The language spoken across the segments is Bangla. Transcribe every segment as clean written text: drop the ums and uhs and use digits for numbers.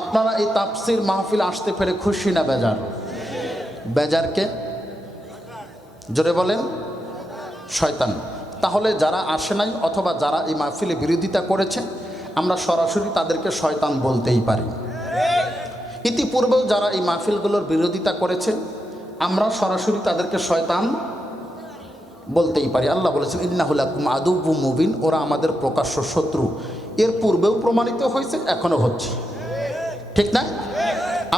আপনারা এই তাফসির মাহফিল আসতে পেরে খুশি না বেজার? বেজারকে জোরে বলেন। শয়তান। তাহলে যারা আসে নাই অথবা যারা এই মাহফিলে বিরোধিতা করেছে, আমরা সরাসরি তাদেরকে শয়তান বলতেই পারি। ইতিপূর্বেও যারা এই মাহফিলগুলোর বিরোধিতা করেছে, আমরা সরাসরি তাদেরকে শয়তান বলতেই পারি। আল্লাহ বলেছেন ইন্নাহু লাকুম আদুউম মুবিন, ওরা আমাদের প্রকাশ্য শত্রু। এর পূর্বেও প্রমাণিত হয়েছে, এখনো হচ্ছে। ঠিক না?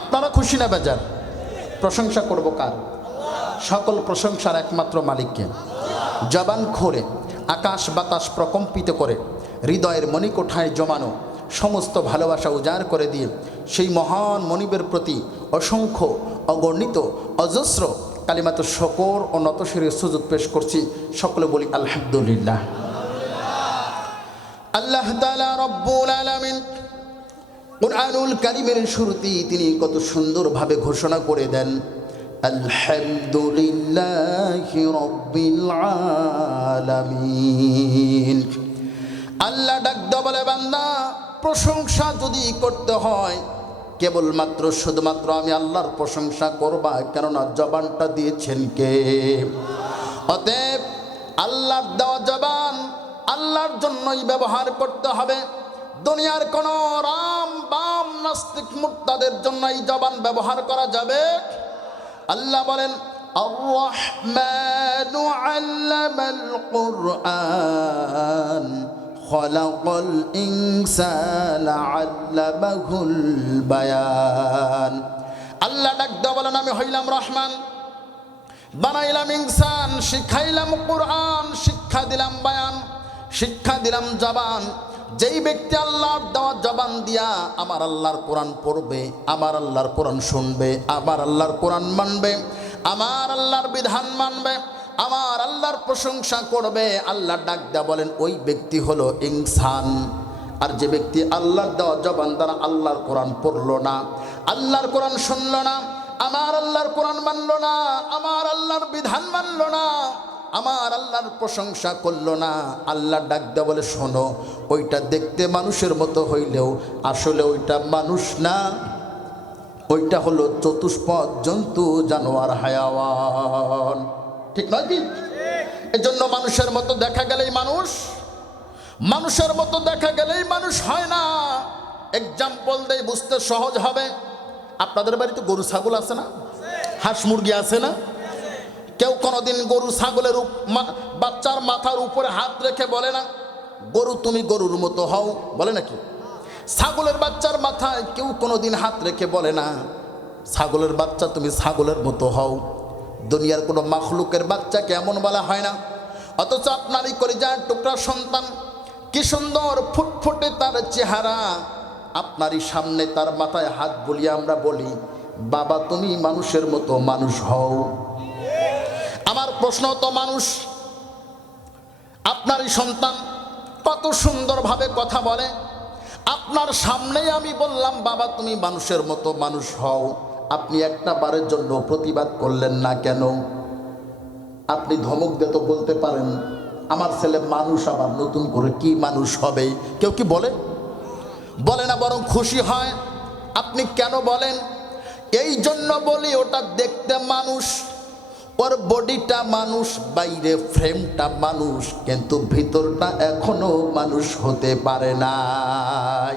আপনারা খুশি না বেজার? প্রশংসা করব কার? সকল প্রশংসার একমাত্র মালিককে। জবান খোরে আকাশ বাতাস প্রকম্পিত করে হৃদয়ের মণিকোঠায় জমানো সমস্ত ভালোবাসা উজাড় করে দিয়ে সেই মহান মনিবের প্রতি অসংখ্য অগণিত অজস্র কালিমাত শকর ও নতশিরে সুজুদ পেশ করছি। সকলে বলি আলহামদুলিল্লাহ। আল্লাহ তাআলা রব্বুল আলামিন কুরআনুল কারীমের শুরুতেই তিনি কত সুন্দরভাবে ঘোষণা করে দেন, আলহামদুলিল্লাহি রাব্বিল আলামিন। আল্লাহ ডাকতে বলে, বান্দা প্রশংসা যদি করতে হয় কেবলমাত্র শুধুমাত্র আমি আল্লাহর প্রশংসা করবা, কেননা জবানটা দিয়েছেন কে? অতএব আল্লাহর দেওয়া জবান আল্লাহর জন্যই ব্যবহার করতে হবে। দুনিয়ার কোন রাম বাম নাস্তিক মুরতাদের জন্য এই জবান ব্যবহার করা যাবে? আল্লাহ বলেন আর-রাহমানু আল্লামাল কুরআন খালাকাল ইনসানা আল্লামাহুল বায়ান। আল্লাহ ডাকতে বলেন আমি হইলাম রহমান, বানাইলাম ইনসান, শিখাইলাম কুরআন, শিক্ষা দিলাম বায়ান, শিক্ষা দিলাম জবান। যেই ব্যক্তি আল্লাহর দেওয়া জবান দিয়া আমার আল্লাহর কোরআন পড়বে, আমার আল্লাহর কোরআন শুনবে, আমার আল্লাহর কোরআন মানবে, আমার আল্লাহর বিধান মানবে, আমার আল্লাহর প্রশংসা করবে, আল্লাহ ডাক দেয়া বলেন ওই ব্যক্তি হলো ইনসান। আর যে ব্যক্তি আল্লাহর দেওয়া জবান দ্বারা আল্লাহর কোরআন পড়লো না, আল্লাহর কোরআন শুনলো না, আমার আল্লাহর কোরআন মানলো না, আমার আল্লাহর বিধান মানলো না, আমার আল্লাহর প্রশংসা করলো না, আল্লাহ ডাক দেয়া বলে শোনো, ওইটা দেখতে মানুষের মতো হইলেও আসলে ওইটা মানুষ না, ওইটা হলো চতুষ্পদ জন্তু, জানোয়ার, হায়াওয়ান। ঠিক নয় কি? এজন্য মানুষের মতো দেখা গেলেই মানুষ, মানুষের মতো দেখা গেলেই মানুষ হয় না। এক্সাম্পল দেই, বুঝতে সহজ হবে। আপনাদের বাড়িতে গরু ছাগল আছে না? হাঁস মুরগি আছে না? কেউ কোনোদিন গরু ছাগলের বাচ্চার মাথার উপরে হাত রেখে বলে না গরু তুমি গরুর মতো হও? বলে নাকি? ছাগলের বাচ্চার মাথায় কেউ কোনোদিন হাত রেখে বলে না ছাগলের বাচ্চা তুমি ছাগলের মতো হও? দুনিয়ার কোনো মাখলুকের বাচ্চাকে এমন বলা হয় না। অথচ আপনারই কলিজার টুকরা সন্তান, কি সুন্দর ফুটফুটে তার চেহারা, আপনারই সামনে তার মাথায় হাত বুলিয়ে আমরা বলি বাবা তুমি মানুষের মতো মানুষ হও। আমার প্রশ্ন তো মানুষ, আপনারই সন্তান কত সুন্দরভাবে কথা বলে, আপনার সামনেই আমি বললাম বাবা তুমি মানুষের মতো মানুষ হও, আপনি একটা বারের জন্য প্রতিবাদ করলেন না কেন? আপনি ধমক দিয়ে তো বলতে পারেন আমার ছেলে মানুষ, আবার নতুন করে কি মানুষ হবে? কেউ কি বলে? বলে না, বরং খুশি হয়। আপনি কেন বলেন? এই জন্য বলি ওটা দেখতে মানুষ, ওর বডিটা মানুষ, বাইরে ফ্রেমটা মানুষ, কিন্তু ভিতরটা এখনো মানুষ হতে পারে নাই।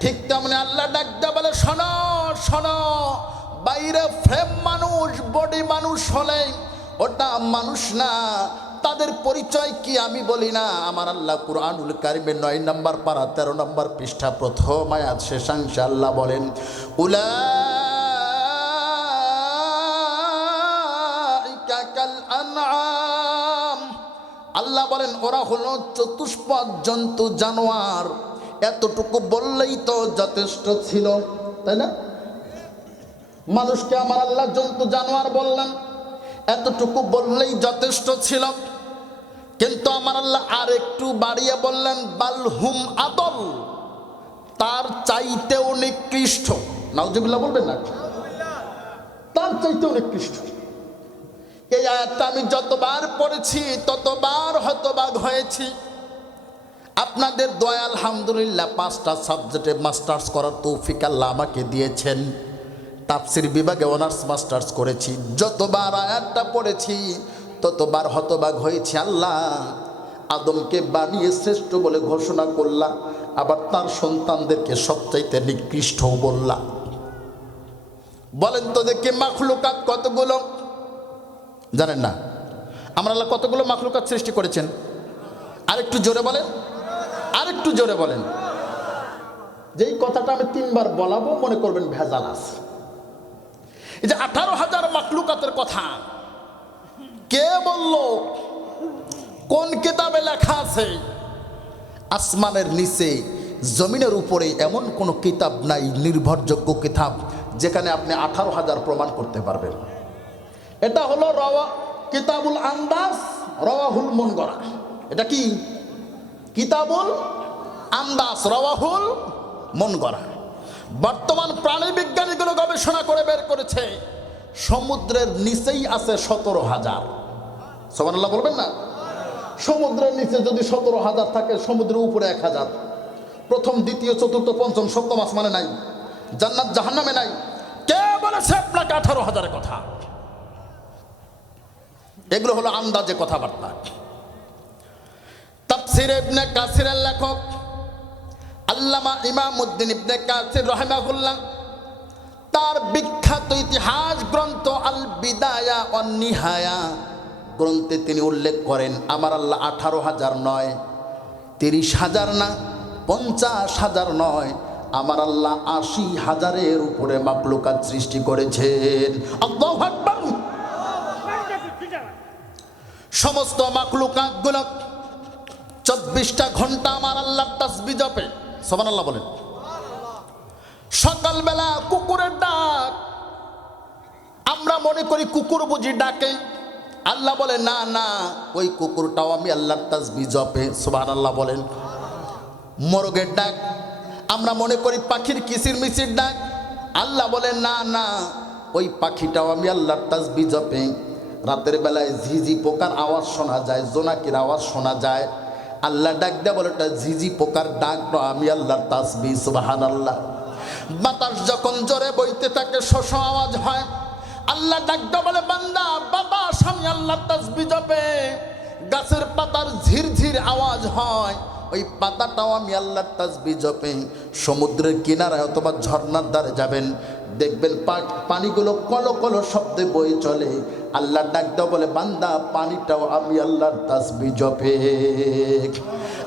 ঠিক তেমনি আল্লাহ ডাকতে বলে শোনো শোনো, বাইরে ফ্রেম মানুষ, বডি মানুষ হলে ওটা মানুষ না। তাদের পরিচয় কি আমি বলি না? আমার আল্লাহ কুরআনুল কারীমের 9 নম্বর পারা 13 নম্বর পৃষ্ঠা প্রথম আয়াত শেষাংশে আল্লাহ বলেন উলাইকা কাল আনআম। আল্লাহ বলেন ওরা হলো চতুষ্পদ জন্তু, জানোয়ার। এতটুকু বললেই তো যথেষ্ট ছিল, তাই না? মানুষকে আমার আল্লাহ জন্তু জানোয়ার বললেন, এতটুকু বললেই যথেষ্ট ছিল। কিন্তু আমার আল্লাহ আর একটু বাড়িয়ে বললেন বালহুম আদল, তার চাইতেও নিকৃষ্ট। নাউজুবিল্লাহ বলবেন না? তার চাইতেও নিকৃষ্ট। এই আয়াতটা আমি যতবার পড়েছি ততবার হতবাক হয়েছি। আপনাদের দয়া আলহামদুলিল্লাহ 5টা সাবজেক্টে মাস্টার্স করার তৌফিক আল্লাহ আমাকে দিয়েছেন। তাফসির বিভাগে অনার্স মাস্টার্স করেছি। যতবার আয়াতটা পড়েছি ততবার হতবাক হয়েছি। আল্লাহ, আদমকে বানিয়ে শ্রেষ্ঠ বলে ঘোষণা করলা, আবার তার সন্তানদেরকে সবচাইতে নিকৃষ্ট বললা। বলেন তো দেখি মাখলুকাত কতগুলো জানেন না? আমরা আল্লাহ কতগুলো মাখলুকাত সৃষ্টি করেছেন? আরেকটু জোরে বলেন, আরেকটু জোরে বলেন। যেই কথাটা আমি 3বার বলাবো মনে করবেন ভেজাল আছে। এই যে 18,000 মাখলুকাতের কথা কে বলল? কোন কিতাবে লেখা আছে? আসমানের নিচে জমিনের উপরে এমন কোন কিতাব নাই, নির্ভরযোগ্য কিতাব, যেখানে আপনি 18,000 প্রমাণ করতে পারবেন। এটা হলো কিতাবুল আন্দাজ রওয়াহুল মুনগরা। এটা কি? কিতাবুল আন্দাজ রওয়াহুল মুনগরা। বর্তমান প্রাণী বিজ্ঞানীগুলো গবেষণা করে বের করেছে সমুদ্রের নিচেই আছে 17,000। সুবহানাল্লাহ বলবেন না? সমুদ্রের নিচে যদি 17,000 থাকে, সমুদ্রের উপরে 1,000। প্রথম, দ্বিতীয়, চতুর্থ, পঞ্চম, সপ্তম আসমানে নাই, জান্নাত জাহান্নামে নাই। কে বলেছে আপনাকে 18,000-এর কথা? এগুলো হলো আন্দাজে কথাবার্তা। তাফসীর ইবনে কাসিরের লেখক আল্লামা ইমামউদ্দিন ইবনে কাসির রাহিমাহুল্লাহ তার বিখ্যাত ইতিহাস গ্রন্থ আল বিদায়া ওয়ান নিহায়া গ্রন্থে তিনি উল্লেখ করেন, আমার আল্লাহ 18,000 নয়, 30,000 না, 50,000 নয়, আমার আল্লাহ 80,000-এর উপরে মাখলুকাত সৃষ্টি করেছেন। আল্লাহু আকবার। সমস্ত মাখলুকাতগুলো 24টা ঘন্টা আমার আল্লাহর তাসবিহ জপে। সুবহানাল্লাহ বলেন। সকালবেলা কুকুরের ডাক, আমরা মনে করি কুকুর বুঝি ডাকে। আল্লাহ বলে না না, ওই কুকুরটাও আমি আল্লাহর তাসবিহ জপে। সুবহানাল্লাহ বলেন। মোরগের ডাক, আমরা মনে করি পাখির কিচির মিচির ডাক। আল্লাহ বলে না না, ওই পাখিটাও আমি আল্লাহর তাসবিহ জপে। রাতের বেলায় ঝিঝি পোকার আওয়াজ শোনা যায়, জোনাকির আওয়াজ শোনা যায়। আল্লাহ ডাক দেয়া বলে এটা ঝিঝি পোকার ডাক, আমি আল্লাহর তাসবিহ। সুবহানাল্লাহ। বাতাস যখন জোরে বইতে থাকে, শোষ আওয়াজ হয়, আল্লাহ ডাক দেয়া বলে বান্দা, বাতাস আমি আল্লাহর তাসবিহ জপে। গাছের পাতার ঝিরঝির আওয়াজ হয়, ওই পাতাটাও আমি আল্লাহর তাসবিহ জপে। সমুদ্রের কিনারায় অথবা ঝর্ণার ধারে যাবেন, দেখবেন পানিগুলো কলো কলো শব্দে বয়ে চলে। আল্লাহ ডাক দাও বলে বান্দা, পানিটাও আমি আল্লাহর তাসবিহ জপে।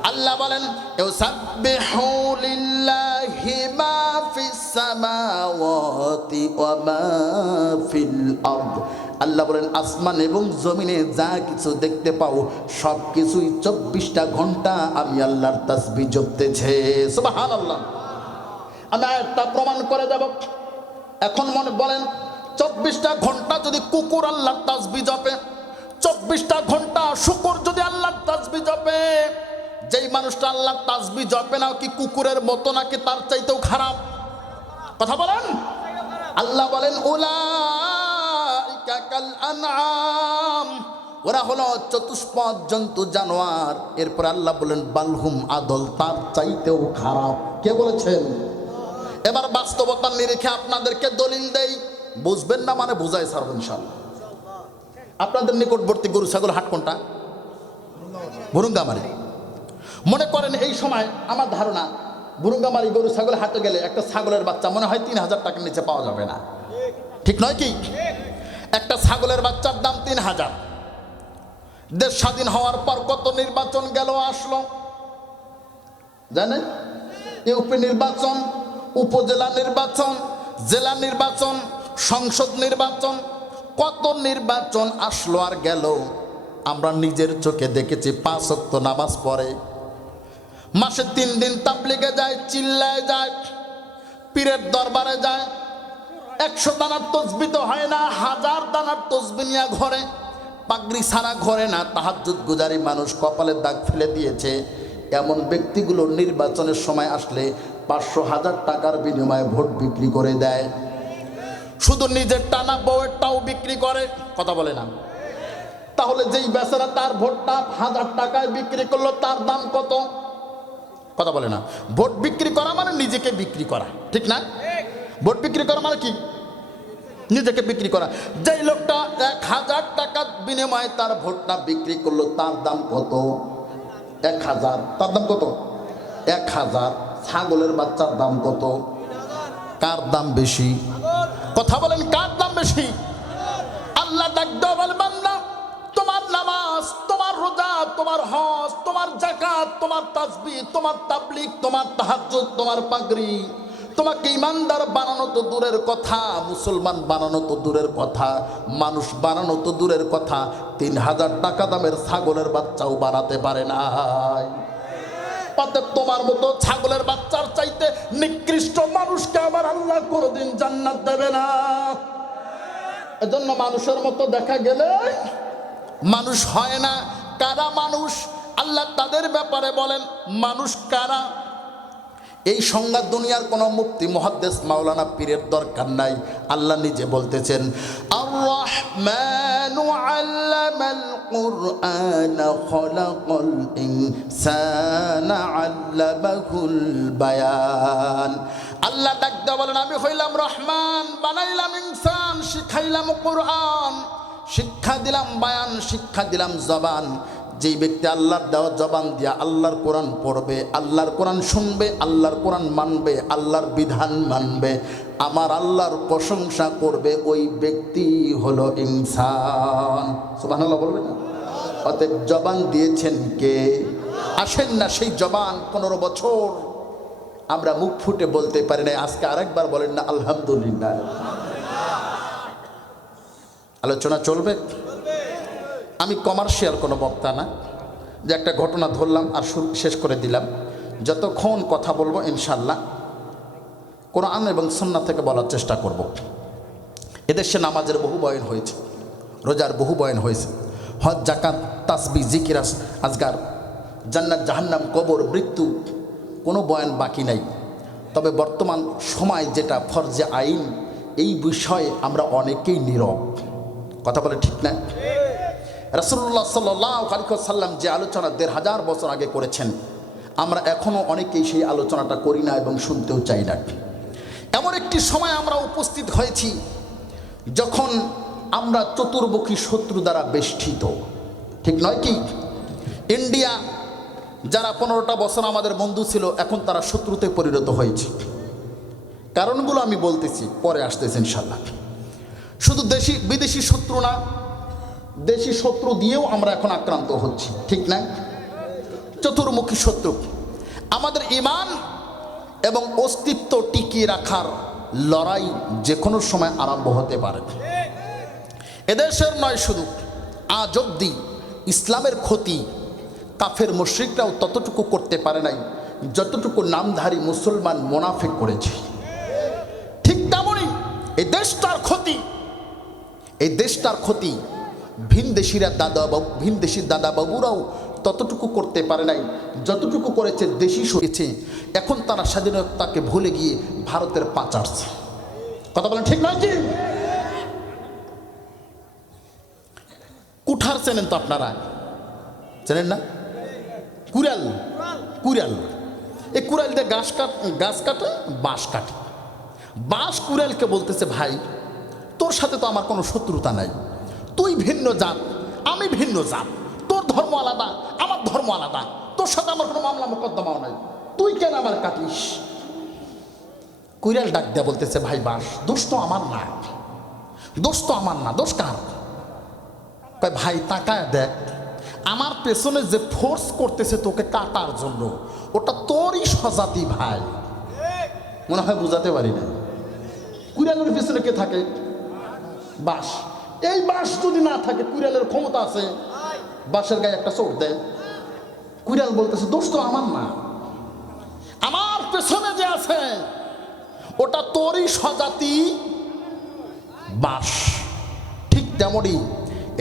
আল্লাহ বলেন ইউসাব্বিহু লিল্লাহি মা ফিস সামাওয়াতি ওয়া মা ফিল আরদ। আল্লাহ বলেন আসমান এবং জমিনে যা কিছু দেখতে পাও সব কিছুই 24টা ঘন্টা আমি আল্লাহর তাসবিহ জপতেছে। সুবহানাল্লাহ। আমি একটা প্রমাণ করে দেব। এখন মনে বলেন 24টা ঘন্টা যদি কুকুর আল্লাহর তাসবিহ জপে, 24টা ঘন্টা শুকর যদি আল্লাহর তাসবিহ জপে, যেই মানুষটা আল্লাহর তাসবিহ জপে না, কি কুকুরের মতো নাকি তার চাইতেও খারাপ? কথা বলেন। আল্লাহ বলেন উলাইকা কাল আনআম, ওরা হলো চতুষ্পদ জন্তু জানোয়ার। এরপর আল্লাহ বলেন বালহুম আদল, তার চাইতেও খারাপ। কে বলেছেন? এবার বাস্তবতার নিরিখে আপনাদেরকে দলিল দেই, বুঝবেন না মানে বুঝাই ছাড়ব ইনশাআল্লাহ। আপনাদের নিকটবর্তী গরু ছাগল হাট কোনটা? ভুরুঙ্গামারি। মনে করেন এই সময় আমার ধারণা ভুরুঙ্গামারি গরু ছাগল হাটে গেলে একটা ছাগলের বাচ্চা মনে হয় 3,000 টাকার নিচে পাওয়া যাবে না, ঠিক নয় কি? একটা ছাগলের বাচ্চার দাম 3,000। দেশ স্বাধীন হওয়ার পর কত নির্বাচন গেল আসলো জানেন? ইউপি নির্বাচন, উপজেলা নির্বাচন, জেলা নির্বাচন, সংসদ নির্বাচন, কত নির্বাচন আসলো আর গেল। আমরা নিজের চোখে দেখেছি 5 ওয়াক্ত নামাজ পড়ে, মাসে 3 দিন তাবলিগে যায়, চিল্লায় যায়, পীরের দরবারে যায়, 100 দানার তসবিহ তো হয় না, 1000 দানার তসবিহ নিয়ে ঘরে, পাগড়ি ছাড়া ঘরে না, তাহাজ্জুদ গুজারি মানুষ কপালে দাগ ফেলে দিয়েছে। এমন ব্যক্তিগুলো নির্বাচনের সময় আসলে 500,000 টাকার বিনিময়ে ভোট বিক্রি করে দেয়। শুধু নিজের টানা বউয়েরটাও বিক্রি করে। কথা বলে না? তাহলে যেই বেচারা তার ভোটটা 1000 টাকায় বিক্রি করলো, তার দাম কত? কথা বলে না। ভোট বিক্রি করা মানে নিজেকে বিক্রি করা, ঠিক না? ভোট বিক্রি করা মানে কি? নিজেকে বিক্রি করা। যেই লোকটা 1000 টাকার বিনিময়ে তার ভোটটা বিক্রি করলো, তার দাম কত? 1000। তার দাম কত? 1000। ছাগলের বাচ্চার দাম কত? কার দাম বেশি? কথা বলেন, কার দাম বেশি? আল্লাহ ডাক দাও, বল বান্দা, তোমার নামাজ, তোমার রোজা, তোমার হজ, তোমার যাকাত, তোমার তাসবিহ, তোমার তাবলীগ, তোমার তাহাজ্জুদ, তোমার পাগড়ি, তোমাকে ইমানদার বানানো তো দূরের কথা, মুসলমান বানানো তো দূরের কথা, মানুষ বানানো তো দূরের কথা, 3000 টাকা দামের ছাগলের বাচ্চাও বানাতে পারে নাই। অতএব তোমার মতো ছাগলের বাচ্চার চাইতে নিকৃষ্ট মানুষকে আমার আল্লাহ কোনোদিন জান্নাত দেবে না। এজন্য মানুষের মতো দেখা গেলে মানুষ হয় না। কারা মানুষ? আল্লাহ তাদের ব্যাপারে বলেন মানুষ কারা। এই সংজ্ঞা দুনিয়ার কোনো মুফতি, মুহাদ্দিস, মাওলানা, পীরের দরকার নাই। আল্লাহ নিজে বলতেছেন, আর-রাহমানু আল্লামাল কুরআন খালাকাল ইনসানা আল্লামাহুল বায়ান। আল্লাহ ডাকতে বলেন, আমি হইলাম রহমান, বানাইলাম ইনসান, শিখাইলাম কোরআন, শিক্ষা দিলাম বায়ান, শিক্ষা দিলাম জবান। যেই ব্যক্তি আল্লাহর দেওয়া জবান দিয়া আল্লাহর কোরআন পড়বে, আল্লাহর কোরআন শুনবে, আল্লাহর কোরআন মানবে, আল্লাহর বিধান মানবে, আমার আল্লাহর প্রশংসা করবে, ওই ব্যক্তি হলো ইনসান। সুবহানাল্লাহ বলবে না? অতএব জবান দিয়েছেন কে? আসেন না সেই জবান 15 বছর আমরা মুখ ফুটে বলতে পারি না, আজকে আরেকবার বলেন না আলহামদুলিল্লাহ। আলোচনা চলবে। আমি কমার্শিয়াল কোনো বক্তা না যে একটা ঘটনা ধরলাম আর শেষ করে দিলাম। যতক্ষণ কথা বলবো ইনশাল্লাহ কোরআন এবং সুন্নাহ থেকে বলার চেষ্টা করব। এদেশে নামাজের বহু বয়ান হয়েছে, রোজার বহু বয়ান হয়েছে, হজ, যাকাত, তাসবিহ, জিকির, আজগার, জান্নাত, জাহান্নাম, কবর, মৃত্যু, কোনো বয়ান বাকি নাই। তবে বর্তমান সময় যেটা ফরজে আইন, এই বিষয়ে আমরা অনেকেই নীরব। কথা বলে ঠিক না? রাসূলুল্লাহ সাল্লাল্লাহু আলাইহি ওয়াসাল্লাম যে আলোচনা 1500 বছর আগে করেছেন, আমরা এখনও অনেকেই সেই আলোচনাটা করি না এবং শুনতেও চাই না। এমন একটি সময় আমরা উপস্থিত হয়েছি যখন আমরা চতুর্মুখী শত্রু দ্বারা বেষ্টিত, ঠিক নয় কি? ইন্ডিয়া যারা 15টা বছর আমাদের বন্ধু ছিল, এখন তারা শত্রুতে পরিণত হয়েছে। কারণগুলো আমি বলতেছি, পরে আসতেছি ইনশাল্লাহ। শুধু দেশি বিদেশি শত্রু না, দেশি শত্রু দিয়েও আমরা এখন আক্রান্ত হচ্ছি, ঠিক না? চতুর্মুখী শত্রু। আমাদের ঈমান এবং অস্তিত্ব টিকিয়ে রাখার লড়াই যে কোনো সময় আরম্ভ হতে পারে। এদেশের নয়, শুধু আজ অবধি ইসলামের ক্ষতি কাফের মুশরিকরাও ততটুকু করতে পারে নাই যতটুকু নামধারী মুসলমান মুনাফিক করেছে। ঠিক তেমনই এই দেশটার ক্ষতি ভিনদেশির দাদা বাবুরাও ততটুকু করতে পারে নাই যতটুকু করেছে দেশি সরেছে। এখন তারা স্বাধীনতাকে ভুলে গিয়ে ভারতের পা চাটছে। কথা বলেন ঠিক নয় কি? কুঠার চেনেন তো আপনারা? চেনেন না? কুড়াল। এই কুড়াল দিয়ে গাছ কাটে, বাঁশ কাটে। বাঁশ কুড়ালকে বলতেছে, ভাই তোর সাথে তো আমার কোনো শত্রুতা নাই, তুই ভিন্ন জাত, আমি ভিন্ন জাত, তোর ধর্ম আলাদা, আমার ধর্ম আলাদা, তোর সাথে আমার কোনো মামলা মোকদ্দমাও নাই, তুই কেন আমার কাটিস? কুড়াল ডাক দেয়া বলতেছে, ভাই বাঁশ, দোষ তো আমার না, দোষ কার? ভাই তাকায় দেখ, আমার পেছনে যে ফোর্স করতেছে তোকে কাটার জন্য, ওটা তোরই স্বজাতি ভাই। মনে হয় বুঝাতে পারি না। কুড়ালের পেছনে কে থাকে? বাঁশ। এই বাঁশ যদি না থাকে, কুড়ালের ক্ষমতা আছে বাঁশের গায়ে একটা চোট দেয়। কুড়াল বলতেছে, দোষ তো আমার না, আমার পেছনে যে আছে ওটা তোরই স্বজাতি বাঁশ। ঠিক তেমনই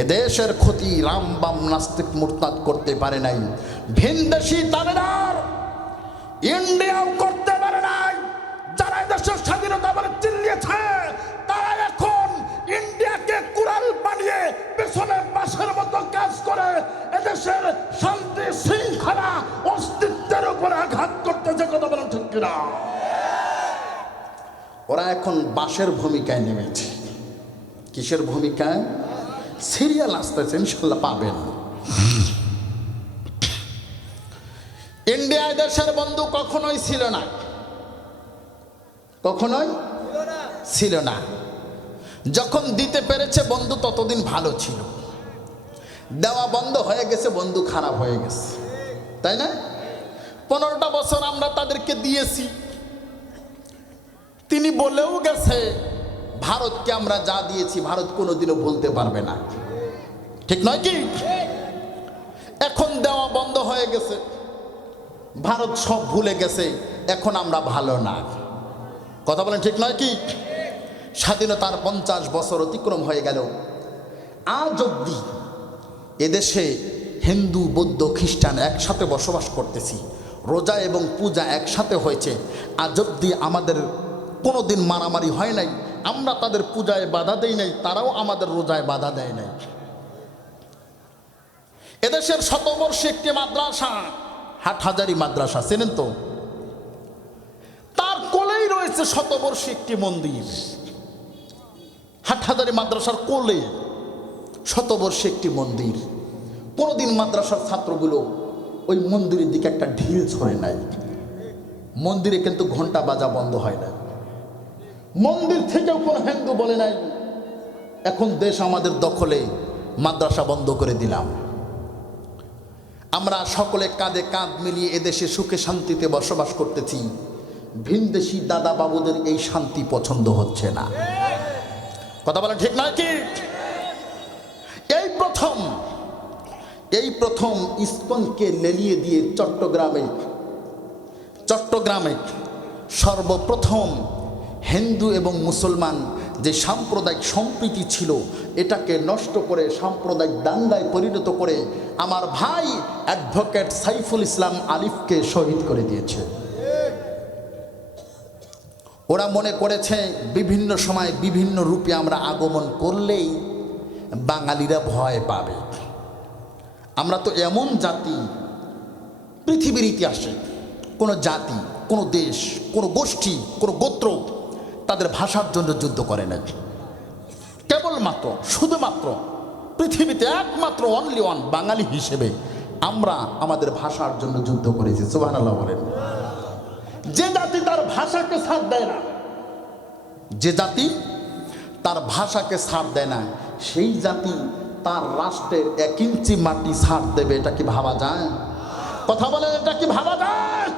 এদেশের ক্ষতি রামবাম নাস্তিক মুরতাদ করতে পারে নাই, ভিনদেশি দাবেদার ইন্ডিয়াও করতে পারে নাই। যারা এদেশের স্বাধীনতা বলে চিল্লিয়েছে, তারা এখন ইন্ডিয়াকে কুড়াল বানিয়ে পেছনে বাঁশের মতো কাজ করে এদেশের শান্তি শৃঙ্খলা অস্তিত্বের উপর আঘাত করতে ওরা এখন বাসের ভূমিকায় নেমেছে। কিসের ভূমিকায়? সিরিয়াল আসতেছে, ইনশাল্লাহ পাবেন। ইন্ডিয়া দেশের বন্ধু কখনোই ছিল না, কখনোই ছিল না। যখন দিতে পেরেছে বন্ধু ততদিন ভালো ছিল, দেওয়া বন্ধ হয়ে গেছে বন্ধু খারাপ হয়ে গেছে, তাই না? 15টা বছর আমরা তাদেরকে দিয়েছি। তিনি বলেও গেছে ভারতকে আমরা যা দিয়েছি ভারত কোনোদিনও বলতে পারবে না, ঠিক নয় কি? এখন দেওয়া বন্ধ হয়ে গেছে, ভারত সব ভুলে গেছে, এখন আমরা ভালো না। কথা বলেন ঠিক নয় কি? স্বাধীনতার 50 বছর অতিক্রম হয়ে গেল, আজ অব্দি এদেশে হিন্দু বৌদ্ধ খ্রিস্টান একসাথে বসবাস করতেছি, রোজা এবং পূজা একসাথে হয়েছে। আজ অব্দি আমাদের কোনো দিন মারামারি হয় নাই, আমরা তাদের পূজায় বাধা দেই নাই, তারাও আমাদের রোজায় বাধা দেয় নাই। এদেশের শতবর্ষী একটি মাদ্রাসা, হাটহাজারী মাদ্রাসা, চেনেন তো? তার কোলেই রয়েছে শতবর্ষী একটি মন্দির। হাটহাজারী মাদ্রাসার কোলে শতবর্ষী একটি মন্দির। কোনোদিন মাদ্রাসার ছাত্রগুলো ওই মন্দিরের দিকে একটা ঢিল ছড়ে নাই। মন্দিরে কিন্তু ঘন্টা বাজা বন্ধ হয় না, মন্দির থেকেও কোনো হিন্দু বলে নাই এখন দেশ আমাদের দখলে, মাদ্রাসা বন্ধ করে দিলাম। আমরা সকলে কাঁধে কাঁধ মিলিয়ে এদেশে সুখে শান্তিতে বসবাস করতেছি। ভিনদেশি দাদা বাবুদের এই শান্তি পছন্দ হচ্ছে না। কথা বলেন ঠিক নয় কি? এই প্রথম ইসকনকে লেলিয়ে দিয়ে চট্টগ্রামে সর্বপ্রথম হিন্দু এবং মুসলমান যে সাম্প্রদায়িক সম্প্রীতি ছিল এটাকে নষ্ট করে সাম্প্রদায়িক দাঙ্গায় পরিণত করে আমার ভাই অ্যাডভোকেট সাইফুল ইসলাম আলিফকে শহীদ করে দিয়েছে। ওরা মনে করেছে বিভিন্ন সময় বিভিন্ন রূপে আমরা আগমন করলেই বাঙালিরা ভয় পাবে। আমরা তো এমন জাতি, পৃথিবীর ইতিহাসে কোনো জাতি, কোনো দেশ, কোনো গোষ্ঠী, কোনো গোত্র তাদের ভাষার জন্য যুদ্ধ করে না। কেবলমাত্র শুধুমাত্র পৃথিবীতে একমাত্র অনলি ওয়ান বাঙালি হিসেবে আমরা আমাদের ভাষার জন্য যুদ্ধ করেছি। সুবহানাল্লাহ বলেন। যে জাতি তার ভাষাকে ছাড় দেয় না, যে জাতি তার ভাষাকে ছাড় দেয় না, সেই জাতি তার রাষ্ট্রের 1 ইঞ্চি মাটি ছাড় দেবে, এটা কি ভাবা যায়? কথা বলেন, এটা কি ভাবা যায়?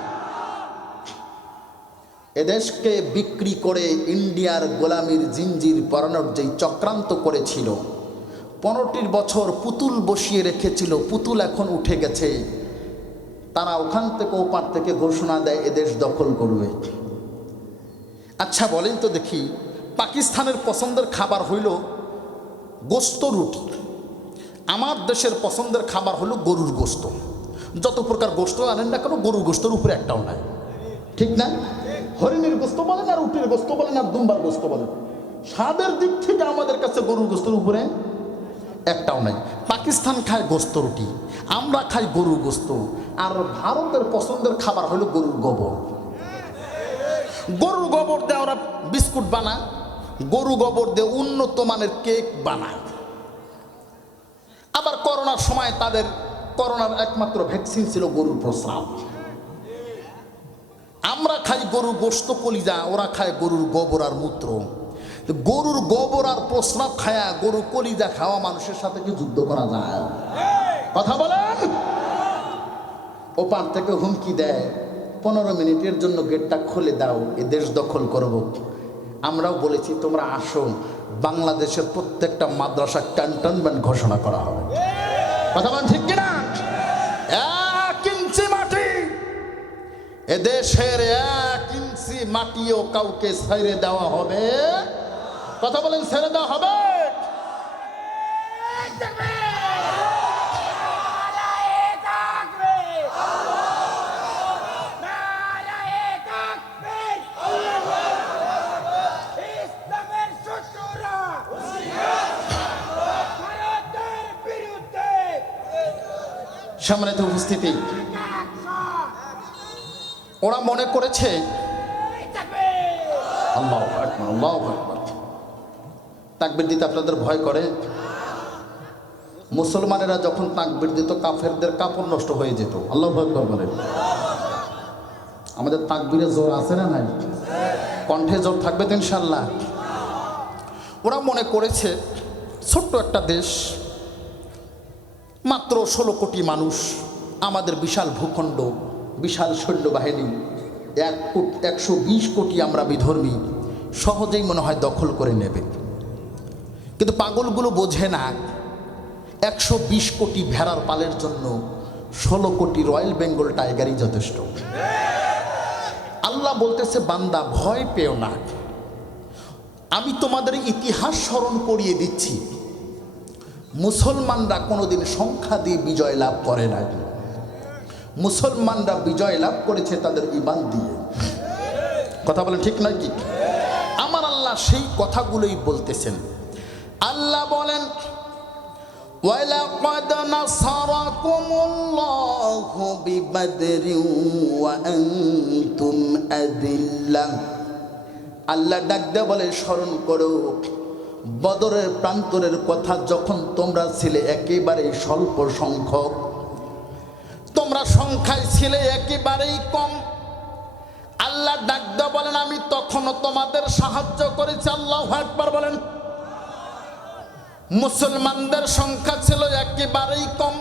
এদেশকে বিক্রি করে ইন্ডিয়ার গোলামির জিঞ্জির পরানোর যেই চক্রান্ত করেছিল, 15টি বছর পুতুল বসিয়ে রেখেছিল, পুতুল এখন উঠে গেছে। তারা ওখান থেকে ওপার থেকে ঘোষণা দেয় এদেশ দখল করবে। আচ্ছা বলেন তো দেখি, পাকিস্তানের পছন্দের খাবার হইল গোস্ত রুটি, আমার দেশের পছন্দের খাবার হলো গরুর গোস্ত। যত প্রকার গোস্ত আনেন না কেন, গরুর গোস্তের উপরে একটাও নাই, ঠিক না? হরিণের গোস্ত বলেন আর উটের গোস্ত বলেন আর দুম্বার গোস্ত বলেন, স্বাদের দিক থেকে আমাদের কাছে গরুর গোস্তের উপরে একটাও নাই। পাকিস্তান খায় গোস্ত রুটি, আমরা খাই গরুর গোস্ত। আর ভারতের পছন্দের খাবার হলো গরুর গোবর। গরুর গোবর দিয়ে ওরা বিস্কুট বানায়, গরু গোবর দিয়ে উন্নত মানের কেক বানায়। আবার করোনার সময় তাদের করোনার একমাত্র ভ্যাকসিন ছিল গরুর প্রস্রাব। আমরা খাই গরুর গোস্ত কলিজা, ওরা খায় গরুর গোবর আর মূত্র। গরুর গোবর আর প্রস্রাব খায়া গরু কলিজা খাওয়া মানুষের সাথে কি যুদ্ধ করা যায়? কথা বলেন। ওপার থেকে হুমকি দেয় 15 মিনিটের জন্য গেটটা খুলে দাও, এ দেশ দখল করব। আমরাও বলেছি তোমরা আসো, বাংলাদেশের প্রত্যেকটা মাদ্রাসা ক্যান্টনমেন্ট ঘোষণা করা হবে। কথা বলেন ঠিক কিনা? 1 ইঞ্চি মাটি, এদেশের 1 ইঞ্চি মাটিও কাউকে ছেড়ে দেওয়া হবে। কথা বলেন, ছেড়ে দেওয়া হবে? সম্মানিত উপস্থিতি, ওরা মনে করেছে আল্লাহু আকবার। আল্লাহু আকবার। তাকবীর দিতে আপনাদের ভয় করে? মুসলমানেরা যখন তাকবীর দিত কাফেরদের কাপড় নষ্ট হয়ে যেত। আল্লাহু আকবার বলেন। আমাদের তাকবীরে জোর আছে না নাই? কণ্ঠে জোর থাকবে তো ইনশাআল্লাহ। ওরা মনে করেছে ছোট্ট একটা দেশ, মাত্র 16 কোটি মানুষ, আমাদের বিশাল ভূখণ্ড, বিশাল সৈন্যবাহিনী, 120 কোটি আমরা বিধর্মী, সহজেই মনে হয় দখল করে নেবে। কিন্তু পাগলগুলো বোঝে না 120 কোটি ভেড়ার পালের জন্য 16 কোটি রয়্যাল বেঙ্গল টাইগারই যথেষ্ট। আল্লাহ বলতেছে, বান্দা ভয় পেও না, আমি তোমাদের ইতিহাস স্মরণ করিয়ে দিচ্ছি। মুসলমানরা কোনোদিন সংখ্যা দিয়ে বিজয় লাভ করে না, মুসলমানরা বিজয় লাভ করেছে তাদের ঈমান দিয়ে। কথা বলেন ঠিক নয় কি? আমার আল্লাহ সেই কথাগুলোই বলতেছেন। আল্লাহ বলেন, ওয়ালাকাদ নাসারাকুমুল্লাহু বিবাদরিন ওয়া আনতুম আযিল্লাহ। আল্লাহ ডাক দিয়ে বলে, স্মরণ করো বদরের প্রান্তরের কথা, যখন তোমরা ছিলে একেবারেই স্বল্প সংখ্যক, তোমরা সংখ্যায় ছিলে একেবারেই কম। আল্লাহ ডাক দিয়ে বলেন, আমি তখনও তোমাদের সাহায্য করেছি। আল্লাহু আকবার বলেন। মুসলমানদের সংখ্যা ছিল একেবারেই কম,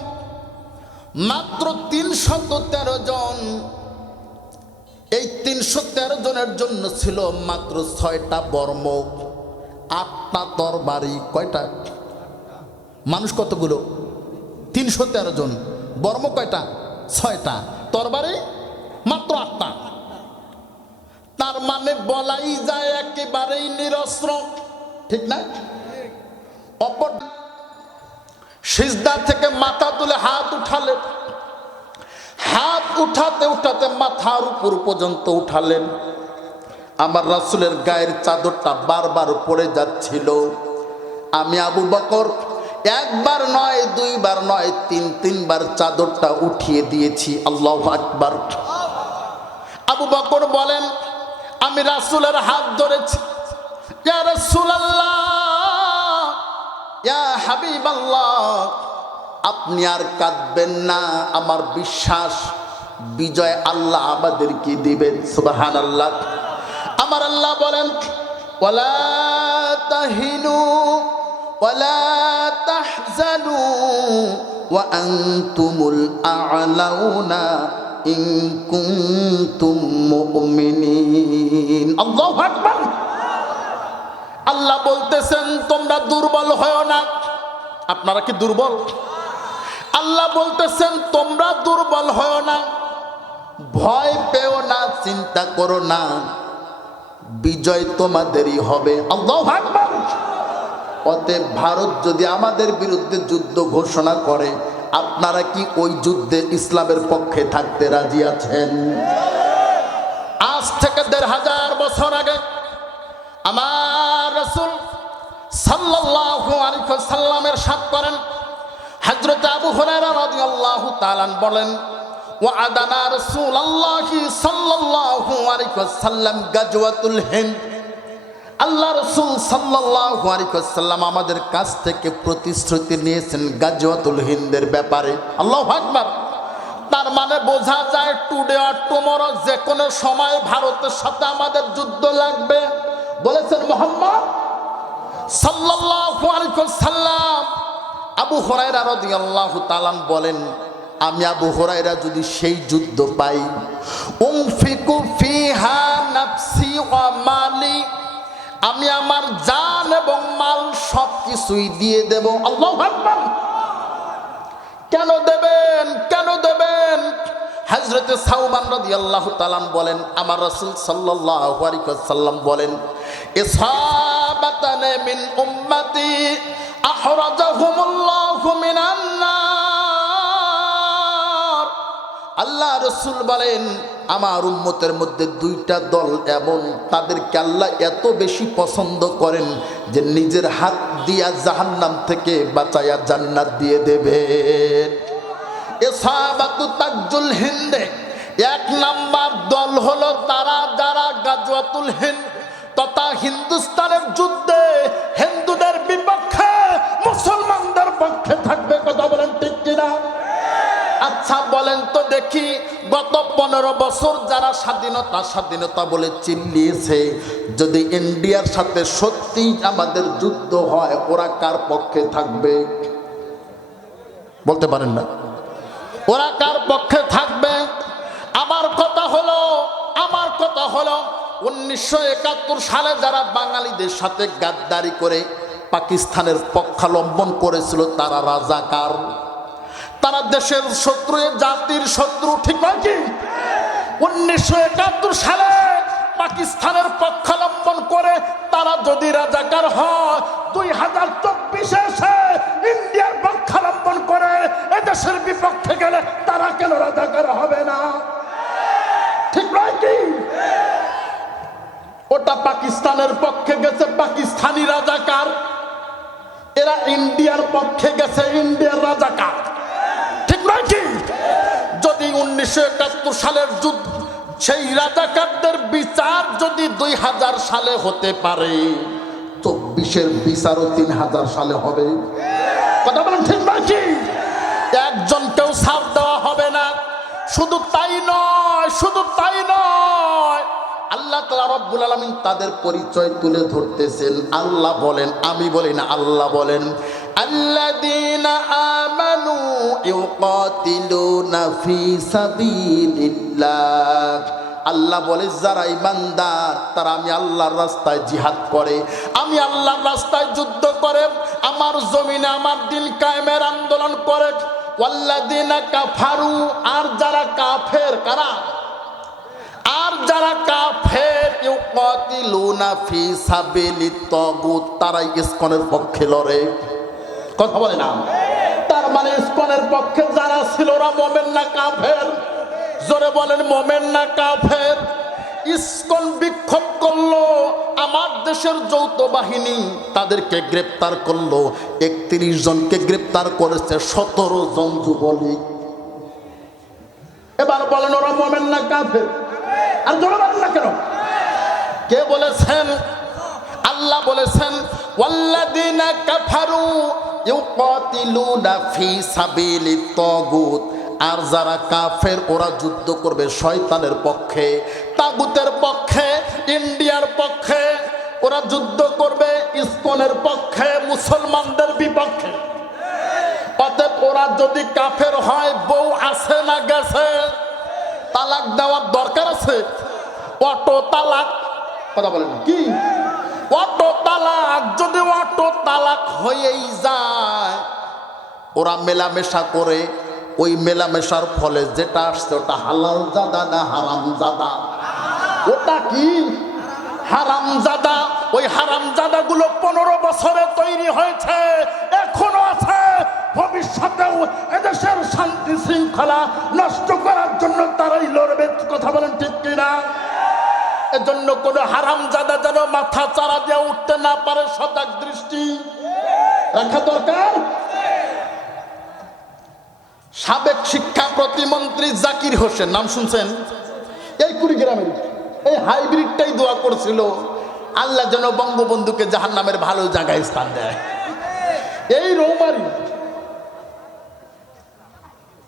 মাত্র 313 জন। এই 313 জনের জন্য ছিল মাত্র 6টা বর্ম, 8টা তরবারি। কয়টা? মানুষ কতগুলো? 313 জন। বর্ম কয়টা? 6টা। তরবারি মাত্র 8টা। তার মানে বলাই যায় একেবারেই নিরস্ত্র, ঠিক না? অপর সিজদা থেকে মাথা তুলে হাত উঠালেন, হাত উঠাতে উঠাতে মাথার উপর পর্যন্ত উঠালেন। আমার রাসূলের গায়ের চাদরটা বারবার পড়ে যাচ্ছিল। আমি আবু বকর একবার নয়, দুইবার নয়, তিনবার চাদরটা উঠিয়ে দিয়েছি। আল্লাহু আকবার। আবু বকর বলেন, আমি রাসূলের হাত ধরেছি। ইয়া রাসূলুল্লাহ, ইয়া হাবিবাল্লাহ, আপনি আর কাঁদবেন না। আমার বিশ্বাস বিজয় আল্লাহ আমাদেরকে দিবেন। সুবহানাল্লাহ। আমার আল্লাহ বলেন, ওয়ালা তাহিনু ওয়ালা তাহজানু ওয়া আনতুমুল আ'লাউনা ইন কুনতুম মুমিনিন। আল্লাহু আকবার। আল্লাহ বলতেছেন, তোমরা দুর্বল হয়ো না। আপনারা কি দুর্বল? আল্লাহ বলতেছেন, তোমরা দুর্বল হয়ো না, ভয় পেও না, চিন্তা করো না, বিজয় তোমাদেরই হবে। আল্লাহু আকবার। অতএব ভারত যদি আমাদের বিরুদ্ধে যুদ্ধ ঘোষণা করে, আপনারা কি ওই যুদ্ধে ইসলামের পক্ষে থাকতে রাজি আছেন? আজ থেকে 1500 বছর আগে আমার রাসূল সাল্লাল্লাহু আলাইহি ওয়াসাল্লামের সাথ করেন। হযরত আবু হুরায়রা রাদিয়াল্লাহু তাআলা বলেন, ওয়া'আদানা রাসূলুল্লাহি সাল্লাল্লাহু আলাইহি ওয়াসাল্লাম গাজওয়াতুল হিন্দ। আল্লাহ রাসূল সাল্লাল্লাহু আলাইহি ওয়াসাল্লাম আমাদের কাছ থেকে প্রতিশ্রুতি নিয়েছেন গাজওয়াতুল হিন্দের ব্যাপারে। আল্লাহু আকবার। তার মানে বোঝা যায় টুডে অর টুমরো, যে কোনো সময় ভারতের সাথে আমাদের যুদ্ধ লাগবে। বলেছেন মুহাম্মদ সাল্লাল্লাহু আলাইহি ওয়াসাল্লাম। আবু হুরায়রা রাদিয়াল্লাহু তাআলা বলেন, আমি আবু হুরায়রা যদি সেই যুদ্ধ পাই, উনফিকু ফিহা নাফসি ওয়া মালি, আমি আমার জান এবং মাল সব কিছুই দিয়ে দেব। আল্লাহু আকবার। কেন দেবেন? কেন দেবেন? হযরতে সাওবান রাদিয়াল্লাহু তাআলা বলেন, আমার রাসূল সাল্লাল্লাহু আলাইহি ওয়াসাল্লাম বলেন, ইসাবাতান মিন উম্মতি আখরাজাহুমুল্লাহু মিনান নার। আল্লাহ রাসূল বলেন, আমার উম্মতের মধ্যে 2টা দল এমন, তাদেরকে আল্লাহ এত বেশি পছন্দ করেন যে নিজের হাত দিয়া জাহান্নাম থেকে বাঁচায়া জান্নাত দিয়ে দেবেন। ইসাবাতু তাজুল হিন্দে 1 নাম্বার দল হলো তারা যারা গাজওয়াতুল হিন্দ তথা হিন্দুস্তানের যুদ্ধে হিন্দুদের বিপক্ষে মুসলমানদের পক্ষে থাকবে। কথা বলেন ঠিক কিনা? আচ্ছা বলেন তো দেখি, গত 15 বছর যারা স্বাধীনতা বলে চিল্লিয়েছে, যদি ইন্ডিয়ার সাথে সত্যি আমাদের যুদ্ধ হয়, ওরা কার পক্ষে থাকবে? বলতে পারেন না? ওরা কার পক্ষে থাকবে? আমার কথা হলো 1971 সালে যারা বাঙালিদের সাথে গাদ্দারি করে পাকিস্তানের পক্ষাবলম্বন করেছিল, তারা রাজাকার, তারা দেশের শত্রু, জাতির শত্রু, ঠিক নয় কি? 1971 সালে পাকিস্তানের পক্ষাবলম্বন করে তারা যদি রাজাকার হয়, 2024 এসে ইন্ডিয়ার পক্ষাবলম্বন করে এদেশের বিপক্ষে গেলে তারা কেন রাজাকার হবে না? ঠিক নয় কি? ওটা পাকিস্তানের পক্ষে গেছে, পাকিস্তানি রাজাকার, এরা ইন্ডিয়ার পক্ষে গেছে, ইন্ডিয়ার রাজাকার, ঠিক নয় কি? যদি 1971 সালের যুদ্ধ, সেই রাজাকারদের বিচার যদি 2000 সালে হতে পারে, 24-এর বিচারও 3000 সালে হবে। কথা বলেন ঠিক নয় কি? একজনকেও ছাড় দেওয়া হবে না। শুধু তাই নয়, আল্লাহ তাআলা রব্বুল আলামিন তাদের পরিচয় তুলে ধরতেছেন। আল্লাহ বলেন, আমি বলি না, আল্লাহ বলেন, আল্লাযীনা আমানু ইউকাতিলুনা ফি সাবিলিল্লাহ। আল্লাহ বলে যারা ঈমানদার তারা আমি আল্লাহর রাস্তায় জিহাদ করে, আমি আল্লাহর রাস্তায় যুদ্ধ করে, আমার জমিনে আমার দিন কায়েমের আন্দোলন করে। ওয়াল্লাযীনা কাফারু, আর যারা কাফের, কারা? আর যারা কাফের, ইউকাতিলুনা ফি সাবিলিত তাগুত, তারা ইসকনের পক্ষে লড়ে। কথা বলে না? তার মানে ইসকনের পক্ষে যারা ছিল ওরা মুমিন না কাফের? জোরে বলেন, মুমিন না কাফের? ইসকন বিক্ষোভ করলো, আমার দেশের যৌথ বাহিনী তাদেরকে গ্রেপ্তার করলো, 31 জনকে গ্রেপ্তার করেছে, 17 জন যুবলীগ। এবার বলেন ওরা মুমিন না কাফের? আর জোরে বলেন না কেন? কে বলেছেন? আল্লাহ বলেছেন, ওয়াল্লাযীনা কাফারু ইউকাতিলুনা ফি সাবিলিত তাগুত। আর যারা কাফের ওরা যুদ্ধ করবে শয়তানের পক্ষে, তাগুতের পক্ষে, ইন্ডিয়ার পক্ষে, ওরা যুদ্ধ করবে ইসকনের পক্ষে, মুসলমানদের বিপক্ষে। অতএব ওরা যদি কাফের হয়, বউ আছে না গেছে? তালাক দেওয়ার দরকার আছে? অটো তালাক, কথা বলেন কি? অটো তালাক, যদি অটো তালাক হয়েই যায়, ওরা মেলামেশা করে, ওই মেলামেশার ফলে যেটা আসছে ওটা হালাল জাদা না হারাম জাদা? ওটা কি? হারাম জাদা। ওই হারাম জাদাগুলো 15 বছরে তৈরি হয়েছে, এখনো আছে, ভবিষ্যতেও এদেশের শান্তি শৃঙ্খলা নষ্ট করার জন্য তারাই লড়বে। কথা বলেন ঠিক কিনা? এজন্য কোন হারাম জাদা যেন মাথা চারা দিয়ে উঠতে না পারে, সজাগ দৃষ্টি রাখা দরকার। সাবেক শিক্ষা প্রতিমন্ত্রী জাকির হোসেন, নাম শুনছেন? এই কুড়িগ্রামের এই হাইব্রিডটাই দোয়া করছিল, আল্লাহ যেন বঙ্গবন্ধুকে জাহান্নামের ভালো জায়গায় স্থান দেয়। এই রৌমারি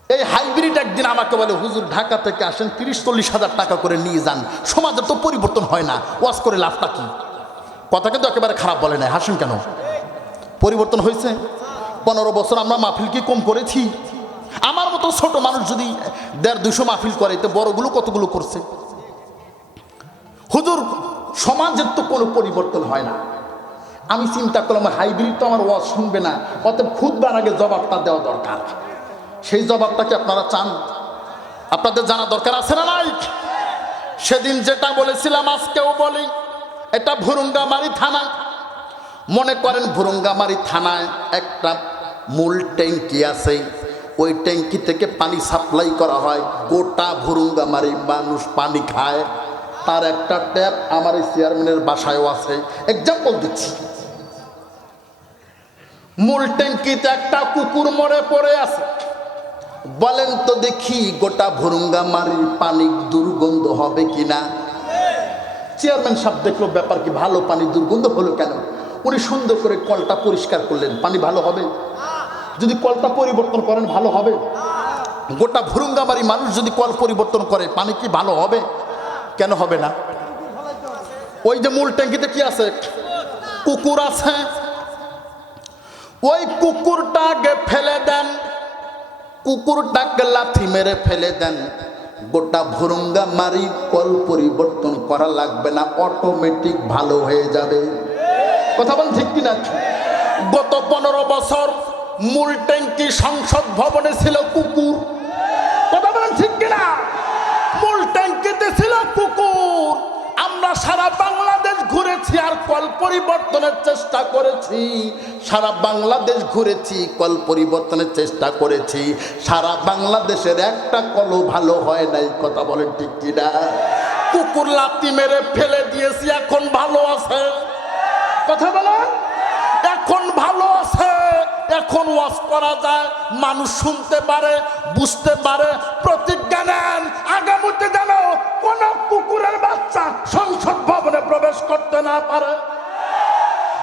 এই হাইব্রিড একদিন আমাকে বলে, হুজুর ঢাকা থেকে আসেন, 30-40 হাজার টাকা করে নিয়ে যান, সমাজের তো পরিবর্তন হয় না, ওয়াজ করে লাভটা কি? কথা কিন্তু একেবারে খারাপ বলে নাই, হাসেন কেন? পরিবর্তন হয়েছে। 15 বছর আমরা মাহফিল কি কম করেছি? আমার মতো ছোট মানুষ যদি 150-200 মাহফিল করে, তো বড়গুলো কতগুলো করছে? হুজুর সমাজের তো কোনো পরিবর্তন হয় না। আমি চিন্তা করলাম হাইব্রিড তো আমার ওয়াজ শুনবে না, অতএব খুতবার আগে জবাবটা দেওয়া দরকার। সেই জবাবটা কি আপনারা চান? আপনাদের জানা দরকার আছে না নাই? সেদিন যেটা বলেছিলাম আজকেও বলি, এটা ভুরুঙ্গামারি থানা। মনে করেন ভুরুঙ্গামারি থানায় একটা মূল ট্যাঙ্কি আছে, ওই ট্যাঙ্কি থেকে পানি সাপ্লাই করা হয়, গোটা ভুরুঙ্গামারি মানুষ পানি খায়। তার একটা ট্যাপ আমার এই চেয়ারম্যানের বাসায়ও আছে। এক্সাম্পল দিচ্ছি, মূল ট্যাঙ্কিতে একটা কুকুর মরে পড়ে আছে। বলেন তো দেখি গোটা ভুরুঙ্গামারির পানি দুর্গন্ধ হবে কিনা? চেয়ারম্যান সাহেব দেখলো ব্যাপার কি, ভালো পানি দুর্গন্ধ হলো কেন? উনি সুন্দর করে কলটা পরিষ্কার করলেন, পানি ভালো হবে? যদি কলটা পরিবর্তন করেন ভালো হবে? গোটা ভুরুঙ্গামারি মানুষ যদি কল পরিবর্তন করে পানি কি ভালো হবে? কেন হবে না? ওই যে মূল ট্যাঙ্কিতে কি আছে? কুকুর আছে। ওই কুকুরটাকে ফেলে দেন, কুকুরটাকে লাথি মেরে ফেলে দেন, গোটা ভুরুঙ্গামারি কল পরিবর্তন করা লাগবে না, অটোমেটিক ভালো হয়ে যাবে। কথা বলেন ঠিক কিনা? গত 15 বছর মূল ট্যাঙ্কি সংসদ ভবনে ছিল কুকুর। কথা বলেন ঠিক কিনা? মূল ট্যাঙ্কিতে ছিল কুকুর। আমরা সারা বাংলাদেশ ঘুরেছি আর কল পরিবর্তনের চেষ্টা করেছি, সারা বাংলাদেশ ঘুরেছি, কল পরিবর্তনের চেষ্টা করেছি, সারা বাংলাদেশের একটা কলও ভালো হয় নাই। কথা বলেন ঠিক কিনা? কুকুর লাথি মেরে ফেলে দিয়েছি, এখন ভালো আছে। কথা বলেন, এখন ভালো আছে। এখন ওয়াজ করা যায়, মানুষ শুনতে পারে, বুঝতে পারে। প্রতিজ্ঞা নেন আগামীতে যেন কোন কুকুরের বাচ্চা সংসদ ভবনে প্রবেশ করতে না পারে।